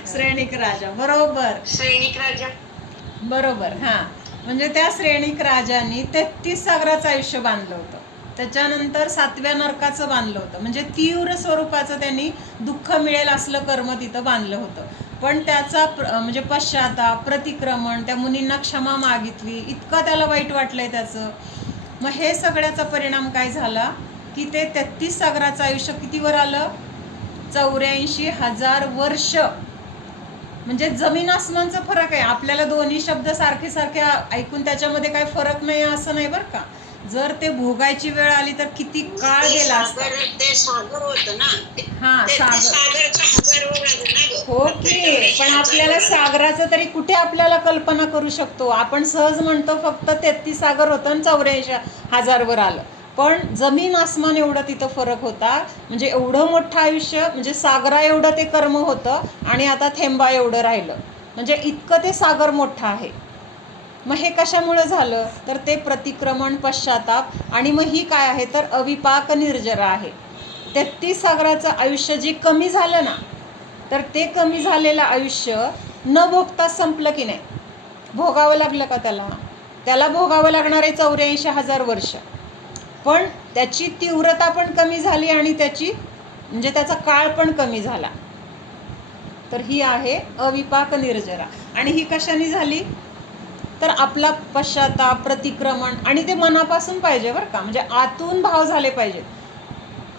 श्रेणिक राजा, बरोबर. म्हणजे त्या श्रेणिक राजाने 33 सागराचं आयुष्य बांधलं होतं. त्याच्यानंतर 7व्या नरकाचं बांधलं होतं. म्हणजे तीव्र स्वरूपाचं त्यांनी दुःख मिळेल असलं कर्म तिथं बांधलं होतं. पण त्याचा म्हणजे पश्चाताप, प्रतिक्रमण, त्या मुनींना क्षमा मागितली, इतकं त्याला वाईट वाटलंय त्याचं. मग हे सगळ्याचा परिणाम काय झाला की ते 33 सागराचं आयुष्य कितीवर आलं, 84,000 वर्ष. म्हणजे जमीन आसमानचा फरक आहे. आपल्याला दोन्ही शब्द सारखे सारखे ऐकून त्याच्यामध्ये काही फरक नाही असं नाही बरं का. जर ते भोगायची वेळ आली तर किती काळ गेला असता. ते सागर होतं ना. सागरचं 1000 वर आलं ना गं. हो की, पण आपल्याला सागराचं तरी कुठे आपल्याला कल्पना करू शकतो. आपण सहज म्हणतो फक्त 33 सागर होतं आणि 84,000 वर आलं. पण जमीन आसमान एवढं तिथं फरक होता. म्हणजे एवढं मोठं आयुष्य, म्हणजे सागरा एवढं ते कर्म होतं आणि आता थेंबा एवढं राहिलं. म्हणजे इतकं ते सागर मोठं आहे. मग हे कशामुळे झालं तर ते प्रतिक्रमण, पश्चाताप, आणि मग ही काय आहे तर अविपाक निर्जरा आहे. 33 सागराचं आयुष्य जे कमी झालं ना, तर ते कमी झालेलं आयुष्य न भोगता संपलं की नाही, भोगावं लागलं का त्याला भोगावं लागणार आहे 84,000 वर्ष. पण त्याची तीव्रता पण कमी झाली आणि म्हणजे त्याचा काळ पण कमी झाला. तर ही आहे अविपाक निर्जरा. आणि ही कशाने झाली तर आपला पश्चाताप, प्रतिक्रमण, आणि ते मनापासून पाहिजे बरं का. म्हणजे आतून भाव झाले पाहिजेत.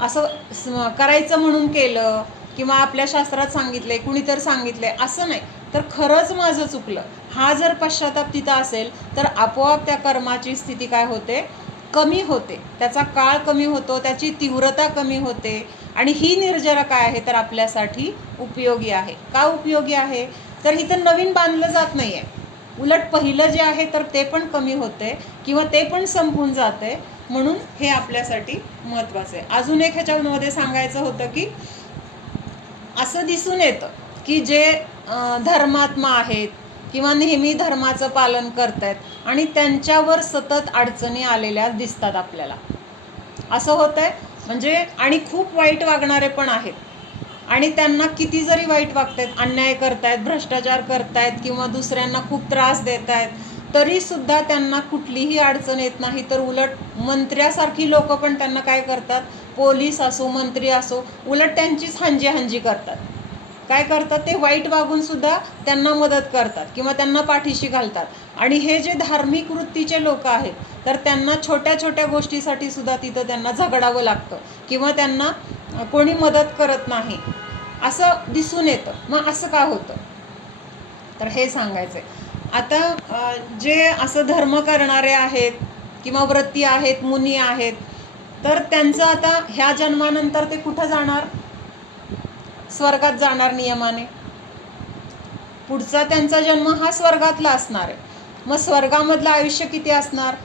असं करायचं म्हणून केलं किंवा आपल्या शास्त्रात सांगितलंय, कुणी तर सांगितलंय असं नाही, तर खरंच माझं चुकलं हा जर पश्चाताप तिथं असेल तर आपोआप त्या कर्माची स्थिती काय होते, कमी होते. त्याचा काळ कमी होतो, त्याची तीव्रता कमी होते. आणि ही निर्जरा काय आहे तर आपल्यासाठी उपयोगी आहे. का उपयोगी आहे तर इथं नवीन बांधलं जात नाही आहे, उलट पहिलं जे आहे तर ते पण कमी होते किंवा ते पण संपून जाते. म्हणून हे आपल्यासाठी महत्त्वाचं आहे. अजून एक ह्याच्यामध्ये सांगायचं होतं की असं दिसून येतं की जे धर्मात्मा आहेत किंवा नेहमी धर्माचं पालन करतायत आणि त्यांच्यावर सतत अडचणी आलेल्या दिसतात आपल्याला. असं होतंय म्हणजे, आणि खूप वाईट वागणारे पण आहेत आणि त्यांना किती जरी वाईट वागतायत, अन्याय करतायत, भ्रष्टाचार करतायत किंवा दुसऱ्यांना खूप त्रास देत आहेत, तरीसुद्धा त्यांना कुठलीही अडचण येत नाही. तर उलट मंत्र्यासारखी लोक पण त्यांना काय करतात, पोलीस असो, मंत्री असो, उलट त्यांचीच हांजी करतात. काय करतात ते वाईट वागून सुद्धा त्यांना मदत करतात किंवा त्यांना पाठीशी घालतात. आणि हे जे धार्मिक वृत्तीचे लोक आहेत तर त्यांना छोट्या छोट्या गोष्टीसाठी सुद्धा तिथं त्यांना झगडावं लागतं किंवा त्यांना कोणी मदत करत नाही, असं दिसून येतं. मग असं का होतं तर हे सांगायचंय. आता जे असं धर्म करणारे आहेत किंवा व्रती आहेत, मुनी आहेत, तर त्यांचं आता ह्या जन्मानंतर ते कुठं जाणार, स्वर्गात जाणार नियमाने. पुढचा त्यांचा जन्म हा स्वर्गातला असणार आहे. मग स्वर्गामधलं आयुष्य किती असणार,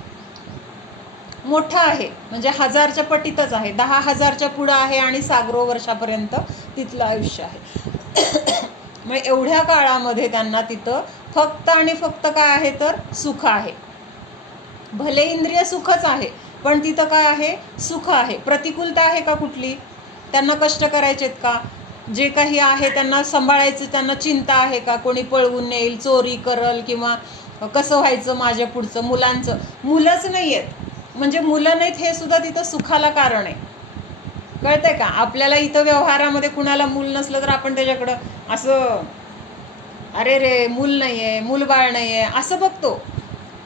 मोठं आहे. म्हणजे 1000च्या पटीतच आहे, 10,000च्या पुढं आहे आणि सागरो वर्षापर्यंत तिथलं आयुष्य आहे. मग एवढ्या काळामध्ये त्यांना तिथं फक्त आणि फक्त काय आहे तर सुख आहे. भले इंद्रिय सुखच आहे, पण तिथं काय आहे? सुख आहे. प्रतिकूलता आहे का कुठली? त्यांना कष्ट करायचेत का? जे काही आहे त्यांना सांभाळायचं, त्यांना चिंता आहे का? कोणी पळवून नेईल, चोरी करल, किंवा कसं व्हायचं माझ्या पुढचं? मुलांचं मुलंच नाही आहेत, म्हणजे मुलं नाहीत हे सुद्धा तिथं सुखाला कारण आहे. कळतंय का? आपल्याला इथं व्यवहारामध्ये कुणाला मूल नसलं तर आपण त्याच्याकडं असं अरे रे मूल नाही आहे, मूलबाळ नाही आहे असं बघतो.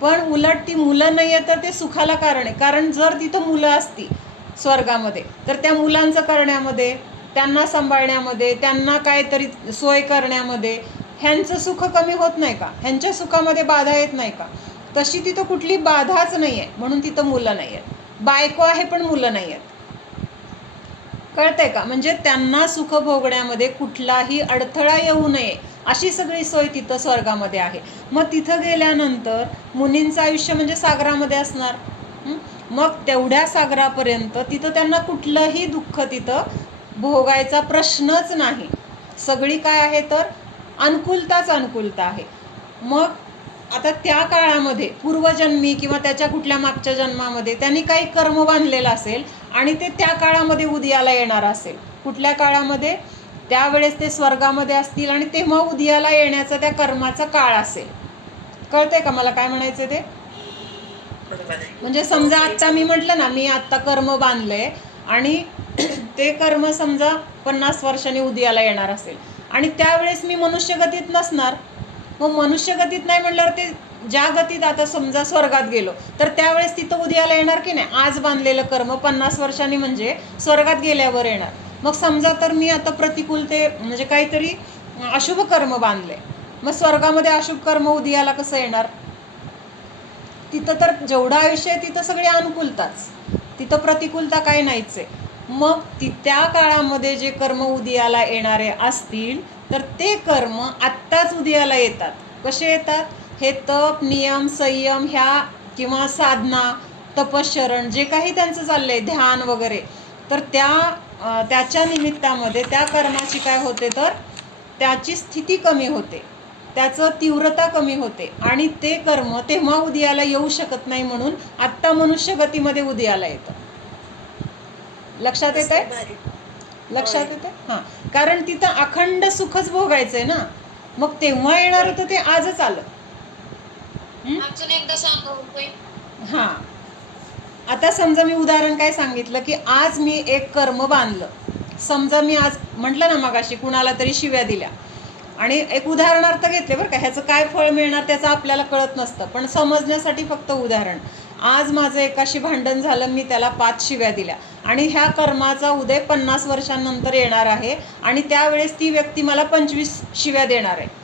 पण उलट ती मुलं नाही आहे तर ते सुखाला कारण आहे. कारण जर तिथं मुलं असती स्वर्गामध्ये तर त्या मुलांचं करण्यामध्ये, त्यांना सांभाळण्यामध्ये, त्यांना काहीतरी सोय करण्यामध्ये ह्यांचं सुख कमी होत नाही का? ह्यांच्या सुखामध्ये बाधा येत नाही का? तशी तिथं कुठली बाधाच नाही आहे, म्हणून तिथं मुलं नाही आहेत. बायको आहे पण मुलं नाही आहेत. कळतंय का? म्हणजे त्यांना सुख भोगण्यामध्ये कुठलाही अडथळा येऊ नये अशी सगळी सोय तिथं स्वर्गामध्ये आहे. मग तिथं गेल्यानंतर मुनींचं आयुष्य म्हणजे सागरामध्ये असणार. मग तेवढ्या सागरापर्यंत तिथं त्यांना कुठलंही दुःख तिथं भोगायचा प्रश्नच नाही. सगळी काय आहे तर अनुकूलताच अनुकूलता आहे. मग आता त्या काळामध्ये पूर्वजन्मी किंवा त्याच्या कुठल्या मागच्या जन्मामध्ये त्यांनी काही कर्म बांधलेलं असेल आणि ते त्या काळामध्ये उदयाला येणार असेल. कुठल्या काळामध्ये? त्यावेळेस ते स्वर्गामध्ये असतील आणि तेव्हा उदयाला येण्याचा त्या कर्माचा काळ असेल. कळतंय का मला काय म्हणायचं ते? म्हणजे समजा आत्ता मी म्हटलं ना, मी आत्ता कर्म बांधलंय आणि ते कर्म समजा 50 वर्षांनी उदयाला येणार असेल आणि त्यावेळेस मी मनुष्यगतीत नसणार. मग मनुष्यगतीत नाही म्हटल्यावर ते ज्या गतीत आता समजा स्वर्गात गेलो तर त्यावेळेस तिथं उदयाला येणार की नाही? आज बांधलेलं कर्म 50 वर्षांनी म्हणजे स्वर्गात गेल्यावर येणार. मग समजा तर मी आता प्रतिकूलते म्हणजे काहीतरी अशुभ कर्म बांधले, मग स्वर्गामध्ये अशुभ कर्म उदयाला कसं येणार? तिथं तर जेवढं आयुष्य आहे तिथं सगळी अनुकूलताच, तिथं प्रतिकूलता काही नाहीच आहे. मग त्या काळामध्ये जे कर्म उदयाला येणारे असतील तर ते कर्म आत्ताच उदयाला येतात. कसे येतात? हे तप, नियम, संयम ह्या किंवा साधना, तपश्चरण जे काही त्यांचं चाललं आहे, ध्यान वगैरे, तर त्याच्या निमित्तामध्ये त्या कर्माची काय होते तर त्याची स्थिती कमी होते, त्याचं तीव्रता कमी होते आणि ते कर्म तेव्हा उदयाला येऊ शकत नाही. म्हणून आत्ता मनुष्यगतीमध्ये उदयाला येतं. लक्षात येत आहे? लक्षात येते? हां, कारण तिथं अखंड सुखच भोगायचंय ना. मग तेव्हा येणार होतं ते आजच आलं. अजून एकदा सांगा. हां, आता समजा मी उदाहरण काय सांगितलं की आज मी एक कर्म बांधलं. समजा मी आज म्हटलं ना मगाशी कुणाला तरी शिव्या दिल्या, आणि एक उदाहरणार्थ घेतले बरं का, ह्याचं काय फळ मिळणार त्याचं आपल्याला कळत नसतं, पण समजण्यासाठी फक्त उदाहरण. आज माझं एकाशी भांडण झालं, मी त्याला 5 शिव्या दिल्या आणि ह्या कर्माचा उदय 50 वर्षांनंतर येणार आहे आणि त्यावेळेस ती व्यक्ती मला 25 शिव्या देणार आहे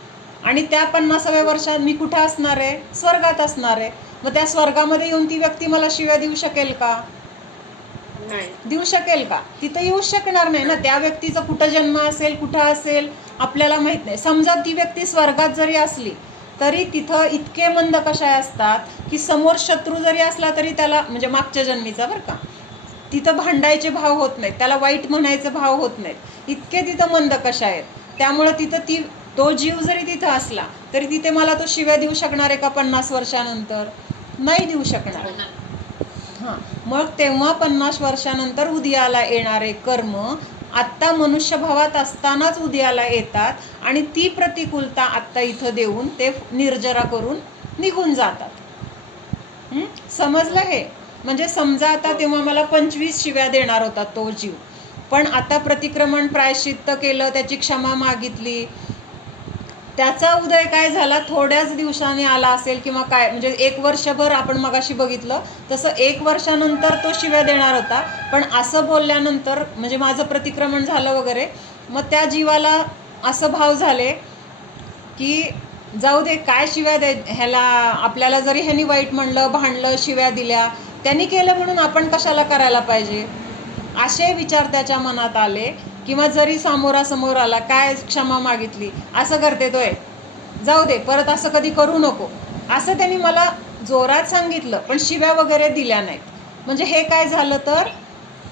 आणि त्या 50व्या वर्षात मी कुठं असणार आहे? स्वर्गात असणार आहे. मग त्या स्वर्गामध्ये येऊन ती व्यक्ती मला शिव्या देऊ शकेल का? देऊ शकेल का? तिथं येऊ शकणार नाही ना. त्या व्यक्तीचा कुठं जन्म असेल, कुठं असेल आपल्याला माहीत नाही. समजा ती व्यक्ती स्वर्गात जरी असली तरी तिथं इतके मंद कशाय असतात की समोर शत्रू जरी असला तरी त्याला, म्हणजे मागच्या जन्मीचा बरं का, तिथं भांडायचे भाव होत नाहीत, त्याला वाईट म्हणायचे भाव होत नाहीत. इतके तिथं मंद कशा आहेत. त्यामुळं तिथं तो जीव जरी तिथं असला तरी तिथे मला तो शिव्या देऊ शकणार आहे का 50 वर्षानंतर? नाही देऊ शकणार. हां, मग तेव्हा 50 वर्षानंतर उदयाला येणारे कर्म आत्ता मनुष्यभावात असतानाच उदयाला येतात आणि ती प्रतिकूलता आत्ता इथं देऊन ते निर्जरा करून निघून जातात. समजलं हे? म्हणजे समजा आता तेव्हा मला 25 शिव्या देणार होता तो जीव, पण आता प्रतिक्रमण प्रायश्चित्त केलं, त्याची क्षमा मागितली, त्याचा उदय काय झाला थोड्याच दिवसांनी आला असेल किंवा काय, म्हणजे 1 वर्षभर आपण मगाशी बघितलं तसं 1 वर्षानंतर तो शिव्या देणार होता. पण असं बोलल्यानंतर म्हणजे माझं प्रतिक्रमण झालं वगैरे, मग त्या जीवाला असं भाव झाले की जाऊ दे, काय शिव्या दे ह्याला, आपल्याला जरी ह्यानी वाईट म्हणलं, भांडलं, शिव्या दिल्या, त्यांनी केलं म्हणून आपण कशाला करायला पाहिजे, असे विचार त्याच्या मनात आले. किंवा जरी समोरासमोर आला, काय क्षमा मागितली, असं करते तोय, जाऊ दे परत असं कधी करू नको, असं त्यांनी मला जोरात सांगितलं, पण शिव्या वगैरे दिल्या नाहीत. म्हणजे हे काय झालं तर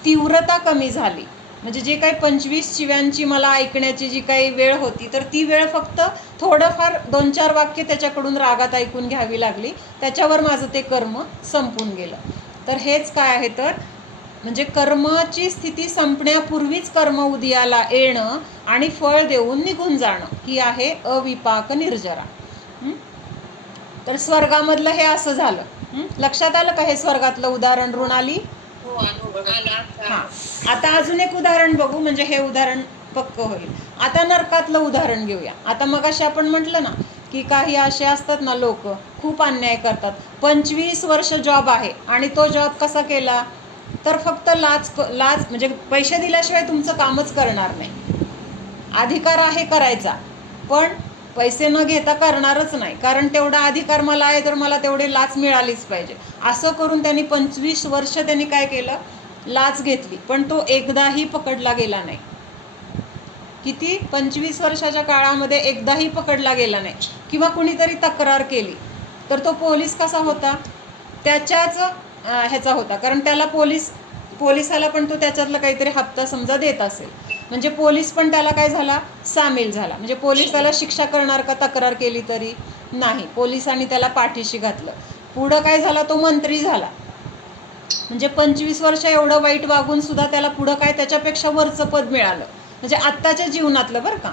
तीव्रता कमी झाली. म्हणजे जे काही 25 शिव्यांची मला ऐकण्याची जी काही वेळ होती, तर ती वेळ फक्त थोडंफार 2-4 वाक्य त्याच्याकडून रागात ऐकून घ्यावी लागली, त्याच्यावर माझं ते कर्म संपून गेलं. तर हेच काय आहे, तर म्हणजे कर्माची स्थिती संपण्यापूर्वीच कर्म उदयाला येणं आणि फळ देऊन निघून जाणं, ही आहे अविपाक निर्जरा. तर स्वर्गामधलं हे असं झालं. लक्षात आलं का हे स्वर्गातलं उदाहरण ऋणाली? हो आला. हां, आता अजून एक उदाहरण बघू, म्हणजे हे उदाहरण पक्क होईल. आता नरकातलं उदाहरण घेऊया. आता मगाशी आपण म्हटलं ना की काही असे असतात ना, लोक खूप अन्याय करतात. 25 वर्ष जॉब आहे आणि तो जॉब कसा केला, तर फक्त लाच म्हणजे पैसे दिल्याशिवाय तुमचं कामच करणार नाही. अधिकार आहे करायचा, पण पैसे न घेता करणारच नाही, कारण तेवढा अधिकार मला आहे तर मला तेवढे लाच मिळालीच पाहिजे. असं करून त्यांनी 25 वर्ष त्यांनी काय केलं, लाच घेतली, पण तो एकदाही पकडला गेला नाही. किती 25 वर्षाच्या काळामध्ये एकदाही पकडला गेला नाही. किंवा कुणीतरी तक्रार केली तर तो पोलीस कसा होता, त्याच्याच ह्याचा होता, कारण त्याला पोलिसाला पण तो त्याच्यातला काहीतरी हप्ता समजा देत असेल, म्हणजे पोलीस पण त्याला काय झाला, सामील झाला. म्हणजे पोलीस त्याला शिक्षा करणार का तक्रार केली तरी नाही, पोलिसांनी त्याला पाठीशी घातलं. पुढं काय झाला, तो मंत्री झाला. म्हणजे 25 वर्ष एवढं वाईट वागून सुद्धा त्याला पुढं काय त्याच्यापेक्षा वरचं पद मिळालं. म्हणजे आत्ताच्या जीवनातलं बरं का,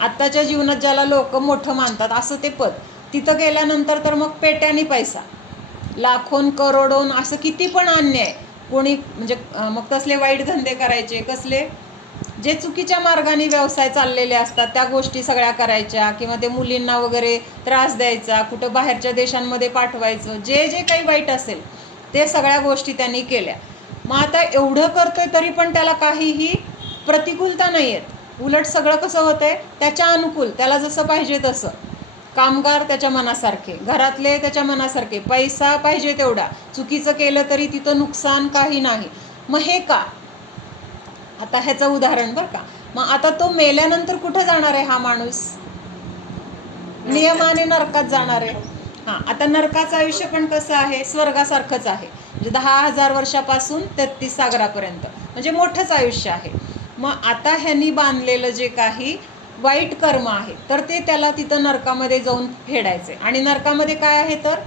आत्ताच्या जीवनात ज्याला लोक मोठं मानतात असं ते पद. तिथं गेल्यानंतर तर मग पेट्यानी पैसा, लाखोन करोडोन, असं किती पण अन्याय कोणी, म्हणजे मग तसले वाईट धंदे करायचे, कसले जे चुकीच्या मार्गाने व्यवसाय चाललेले असतात त्या गोष्टी सगळ्या करायच्या, किंवा ते मुलींना वगैरे त्रास द्यायचा, कुठं बाहेरच्या देशांमध्ये पाठवायचं, जे जे काही वाईट असेल ते सगळ्या गोष्टी त्यांनी केल्या. मग आता एवढं करतोय तरी पण त्याला काहीही प्रतिकूलता नाही आहेत. उलट सगळं कसं होतंय, त्याच्या अनुकूल, त्याला जसं पाहिजे तसं. कामगार त्याच्या मनासारखे, घरातले त्याच्या मनासारखे, पैसा पाहिजे तेवढा, चुकीचं केलं तरी तिथं नुकसान काही नाही. मग हे का, आता ह्याचं उदाहरण बरं का. मग आता तो मेल्यानंतर कुठं जाणार आहे हा माणूस, नियमाने नरकात जाणार आहे. हां, आता नरकाचं आयुष्य पण कसं आहे, स्वर्गासारखंच आहे. म्हणजे 10,000 वर्षापासून 33 सागरापर्यंत, म्हणजे मोठंच आयुष्य आहे. मग आता ह्यांनी बांधलेलं जे काही वाईट कर्म आहे, तर ते त्याला तिथं नरकामध्ये जाऊन फेडायचे. आणि नरकामध्ये काय आहे, तर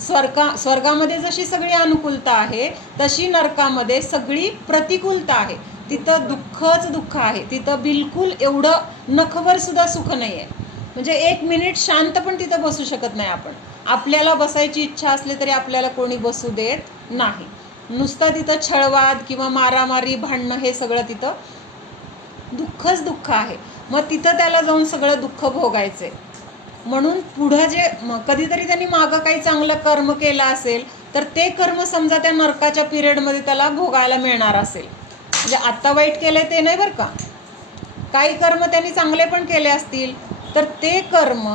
स्वर्गामध्ये जशी सगळी अनुकूलता आहे तशी नरकामध्ये सगळी प्रतिकूलता आहे. तिथं दुःखच दुःख आहे. तिथं बिलकुल एवढं नखभर सुद्धा सुख नाही आहे. म्हणजे 1 मिनिट शांत पण तिथं बसू शकत नाही आपण. आपल्याला बसायची इच्छा असली तरी आपल्याला कोणी बसू देत नाही. नुसतं तिथं छळवाद किंवा मारामारी, भांडणं, हे सगळं तिथं दुःखच दुःख आहे. मग तिथं त्याला जाऊन सगळं दुःख भोगायचे. म्हणून पुढं जे कधीतरी त्यांनी मागं काही चांगलं कर्म केलं असेल तर ते कर्म समजा त्या नरकाच्या पिरियडमध्ये त्याला भोगायला मिळणार असेल. म्हणजे आत्ता वाईट केलंय ते नाही बरं का, काही कर्म त्यांनी चांगले पण केले असतील तर ते कर्म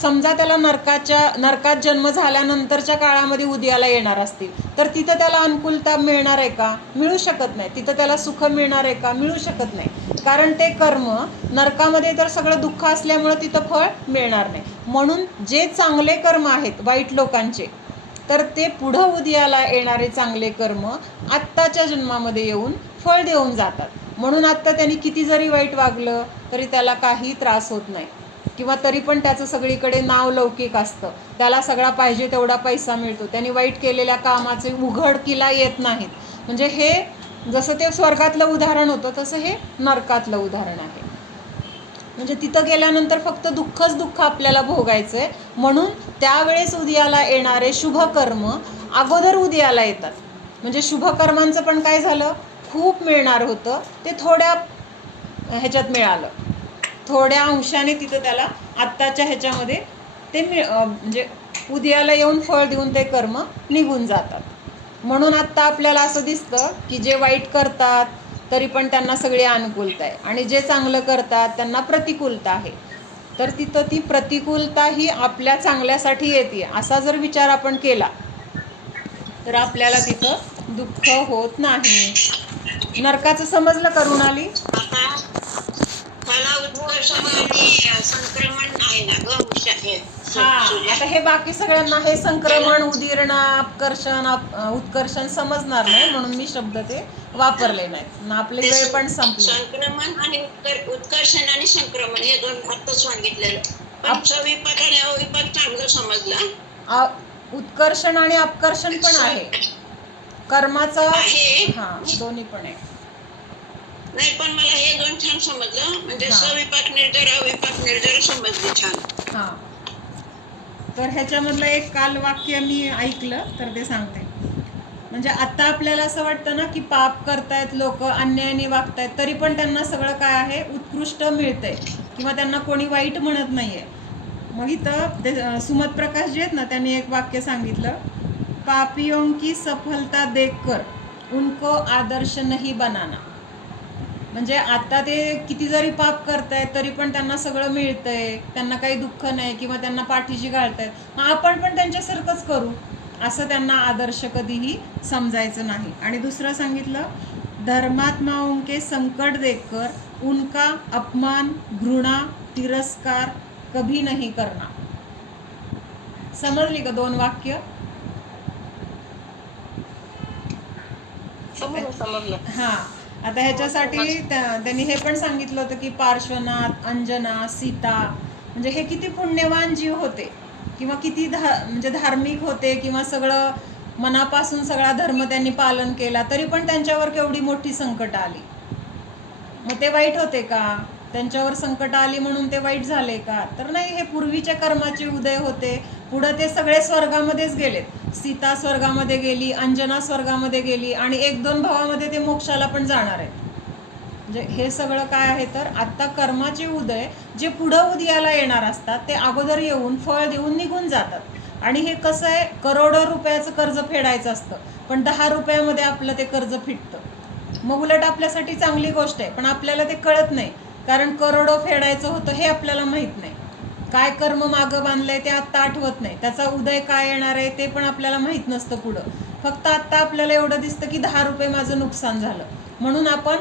समजा त्याला नरकात जन्म झाल्यानंतरच्या काळामध्ये उदयाला येणार असतील तर तिथं त्याला अनुकूलता मिळणार आहे का, मिळू शकत नाही. तिथं त्याला सुख मिळणार आहे का, मिळू शकत नाही. कारण ते कर्म नरकामध्ये तर सगळं दुःख असल्यामुळं तिथं फळ मिळणार नाही. म्हणून जे चांगले कर्म आहेत वाईट लोकांचे, तर ते पुढं उदयाला येणारे चांगले कर्म आत्ताच्या जन्मामध्ये येऊन फळ देऊन जातात. म्हणून आत्ता त्यांनी किती जरी वाईट वागलं तरी त्याला काही त्रास होत नाही, किंवा तरी पण त्याचं सगळीकडे नाव लौकिक असतं, त्याला सगळा पाहिजे तेवढा पैसा मिळतो, त्यांनी वाईट केलेल्या कामाचे उघडकीला येत नाहीत. म्हणजे हे जसं ते स्वर्गातलं उदाहरण होतं तसं हे नरकातलं उदाहरण आहे. म्हणजे तिथं गेल्यानंतर फक्त दुःखच दुःख आपल्याला भोगायचं आहे. म्हणून त्यावेळेस उदयाला येणारे शुभकर्म अगोदर उदयाला येतात. म्हणजे शुभकर्मांचं पण काय झालं, खूप मिळणार होतं ते थोड्या ह्याच्यात मिळालं, थोड्या अंशाने तिथं त्याला आत्ताच्या ह्याच्यामध्ये ते म्हणजे उदयाला येऊन फळ देऊन ते कर्म निघून जातात. म्हणून आत्ता आपल्याला असं दिसतं की जे वाईट करतात तरी पण त्यांना सगळी अनुकूलता आहे, आणि जे चांगलं करतात त्यांना प्रतिकूलता आहे. तर तिथं ती प्रतिकूलता ही आपल्या चांगल्यासाठी येते असा जर विचार आपण केला तर आपल्याला तिथं दुःख होत नाही. नरकाचं समजलं करून आली. आता त्याला उत्कर्ष आणि संक्रमण आहे ना ग, हा आता हे बाकी सगळ्यांना हे संक्रमण, उदीर्ण, अपकर्षण, उत्कर्षण समजणार नाही म्हणून मी शब्द ते वापरले नाहीत. आणि आपली वेळ पण संपली. संक्रमण आणि उत्कर्षण आणि संक्रमण हे दोन अर्थ सांगितलेलं, पण सविपाक आणि अविपाक चांगलं समजलं. उत्कर्षण आणि अपकर्षण पण आहे कर्माचं. आहे. हा दोन्ही पण आहे. नाही पण मला हे दोन छान समजलं, म्हणजे सविपाक निर्जर अविपाक निर्जर समजली छान. हा तर ह्याच्यामधलं एक काल वाक्य मी ऐकलं तर ते सांगते. म्हणजे आता आपल्याला असं वाटतं ना की पाप करतायत लोक, अन्यायाने वागतायत, तरी पण त्यांना सगळं काय आहे उत्कृष्ट मिळतंय किंवा त्यांना कोणी वाईट म्हणत नाहीये. मग इथं ते सुमत प्रकाश जे आहेत ना त्यांनी एक वाक्य सांगितलं, पापियों की सफलता देखकर उनको आदर्श नहीं बनाना. म्हणजे आता ते किती जरी पाप करतायत तरी पण त्यांना सगळं मिळतंय, त्यांना काही दुःख नाही किंवा त्यांना पाठीशी घालतायत, मग आपण पण त्यांच्यासारखंच करू असं त्यांना आदर्श कधीही समजायचं नाही. आणि दुसरं सांगितलं, धर्मात्माओं के संकट देखकर उनका अपमान, घृणा, तिरस्कार कभी नहीं करना. समजली का दोन वाक्य? समजलं. हा आता ह्याच्यासाठी त्यांनी हे पण सांगितलं होतं की पार्श्वनाथ, अंजना, सीता म्हणजे हे किती पुण्यवान जीव होते किंवा किती म्हणजे धार्मिक होते किंवा सगळं मनापासून सगळा धर्म त्यांनी पालन केला, तरी पण त्यांच्यावर केवढी मोठी संकट आली. मग ते वाईट होते का? त्यांच्यावर संकट आली म्हणून ते वाईट झाले का? तर नाही, हे पूर्वीच्या कर्माचे उदय होते. पुढं ते सगळे स्वर्गामध्येच गेलेत. सीता स्वर्गामध्ये गेली, अंजना स्वर्गामध्ये गेली आणि 1-2 भावामध्ये ते मोक्षाला पण जाणार आहेत. म्हणजे हे सगळं काय आहे तर आत्ता कर्माचे उदय जे पुढं उदयाला येणार असतात ते अगोदर येऊन फळ देऊन निघून जातात. आणि हे कसं आहे, करोडो रुपयाचं कर्ज फेडायचं असतं पण 10 रुपयामध्ये आपलं ते कर्ज फिटतं. मग उलट आपल्यासाठी चांगली गोष्ट आहे, पण आपल्याला ते कळत नाही कारण करोडो फेडायचं होतं हे आपल्याला माहीत नाही. काय कर्म मागं बांधलंय ते आत्ता आठवत नाही, त्याचा उदय काय येणार आहे ते पण आपल्याला माहीत नसतं पुढं. फक्त आत्ता आपल्याला एवढं दिसतं की 10 रुपये माझं नुकसान झालं म्हणून आपण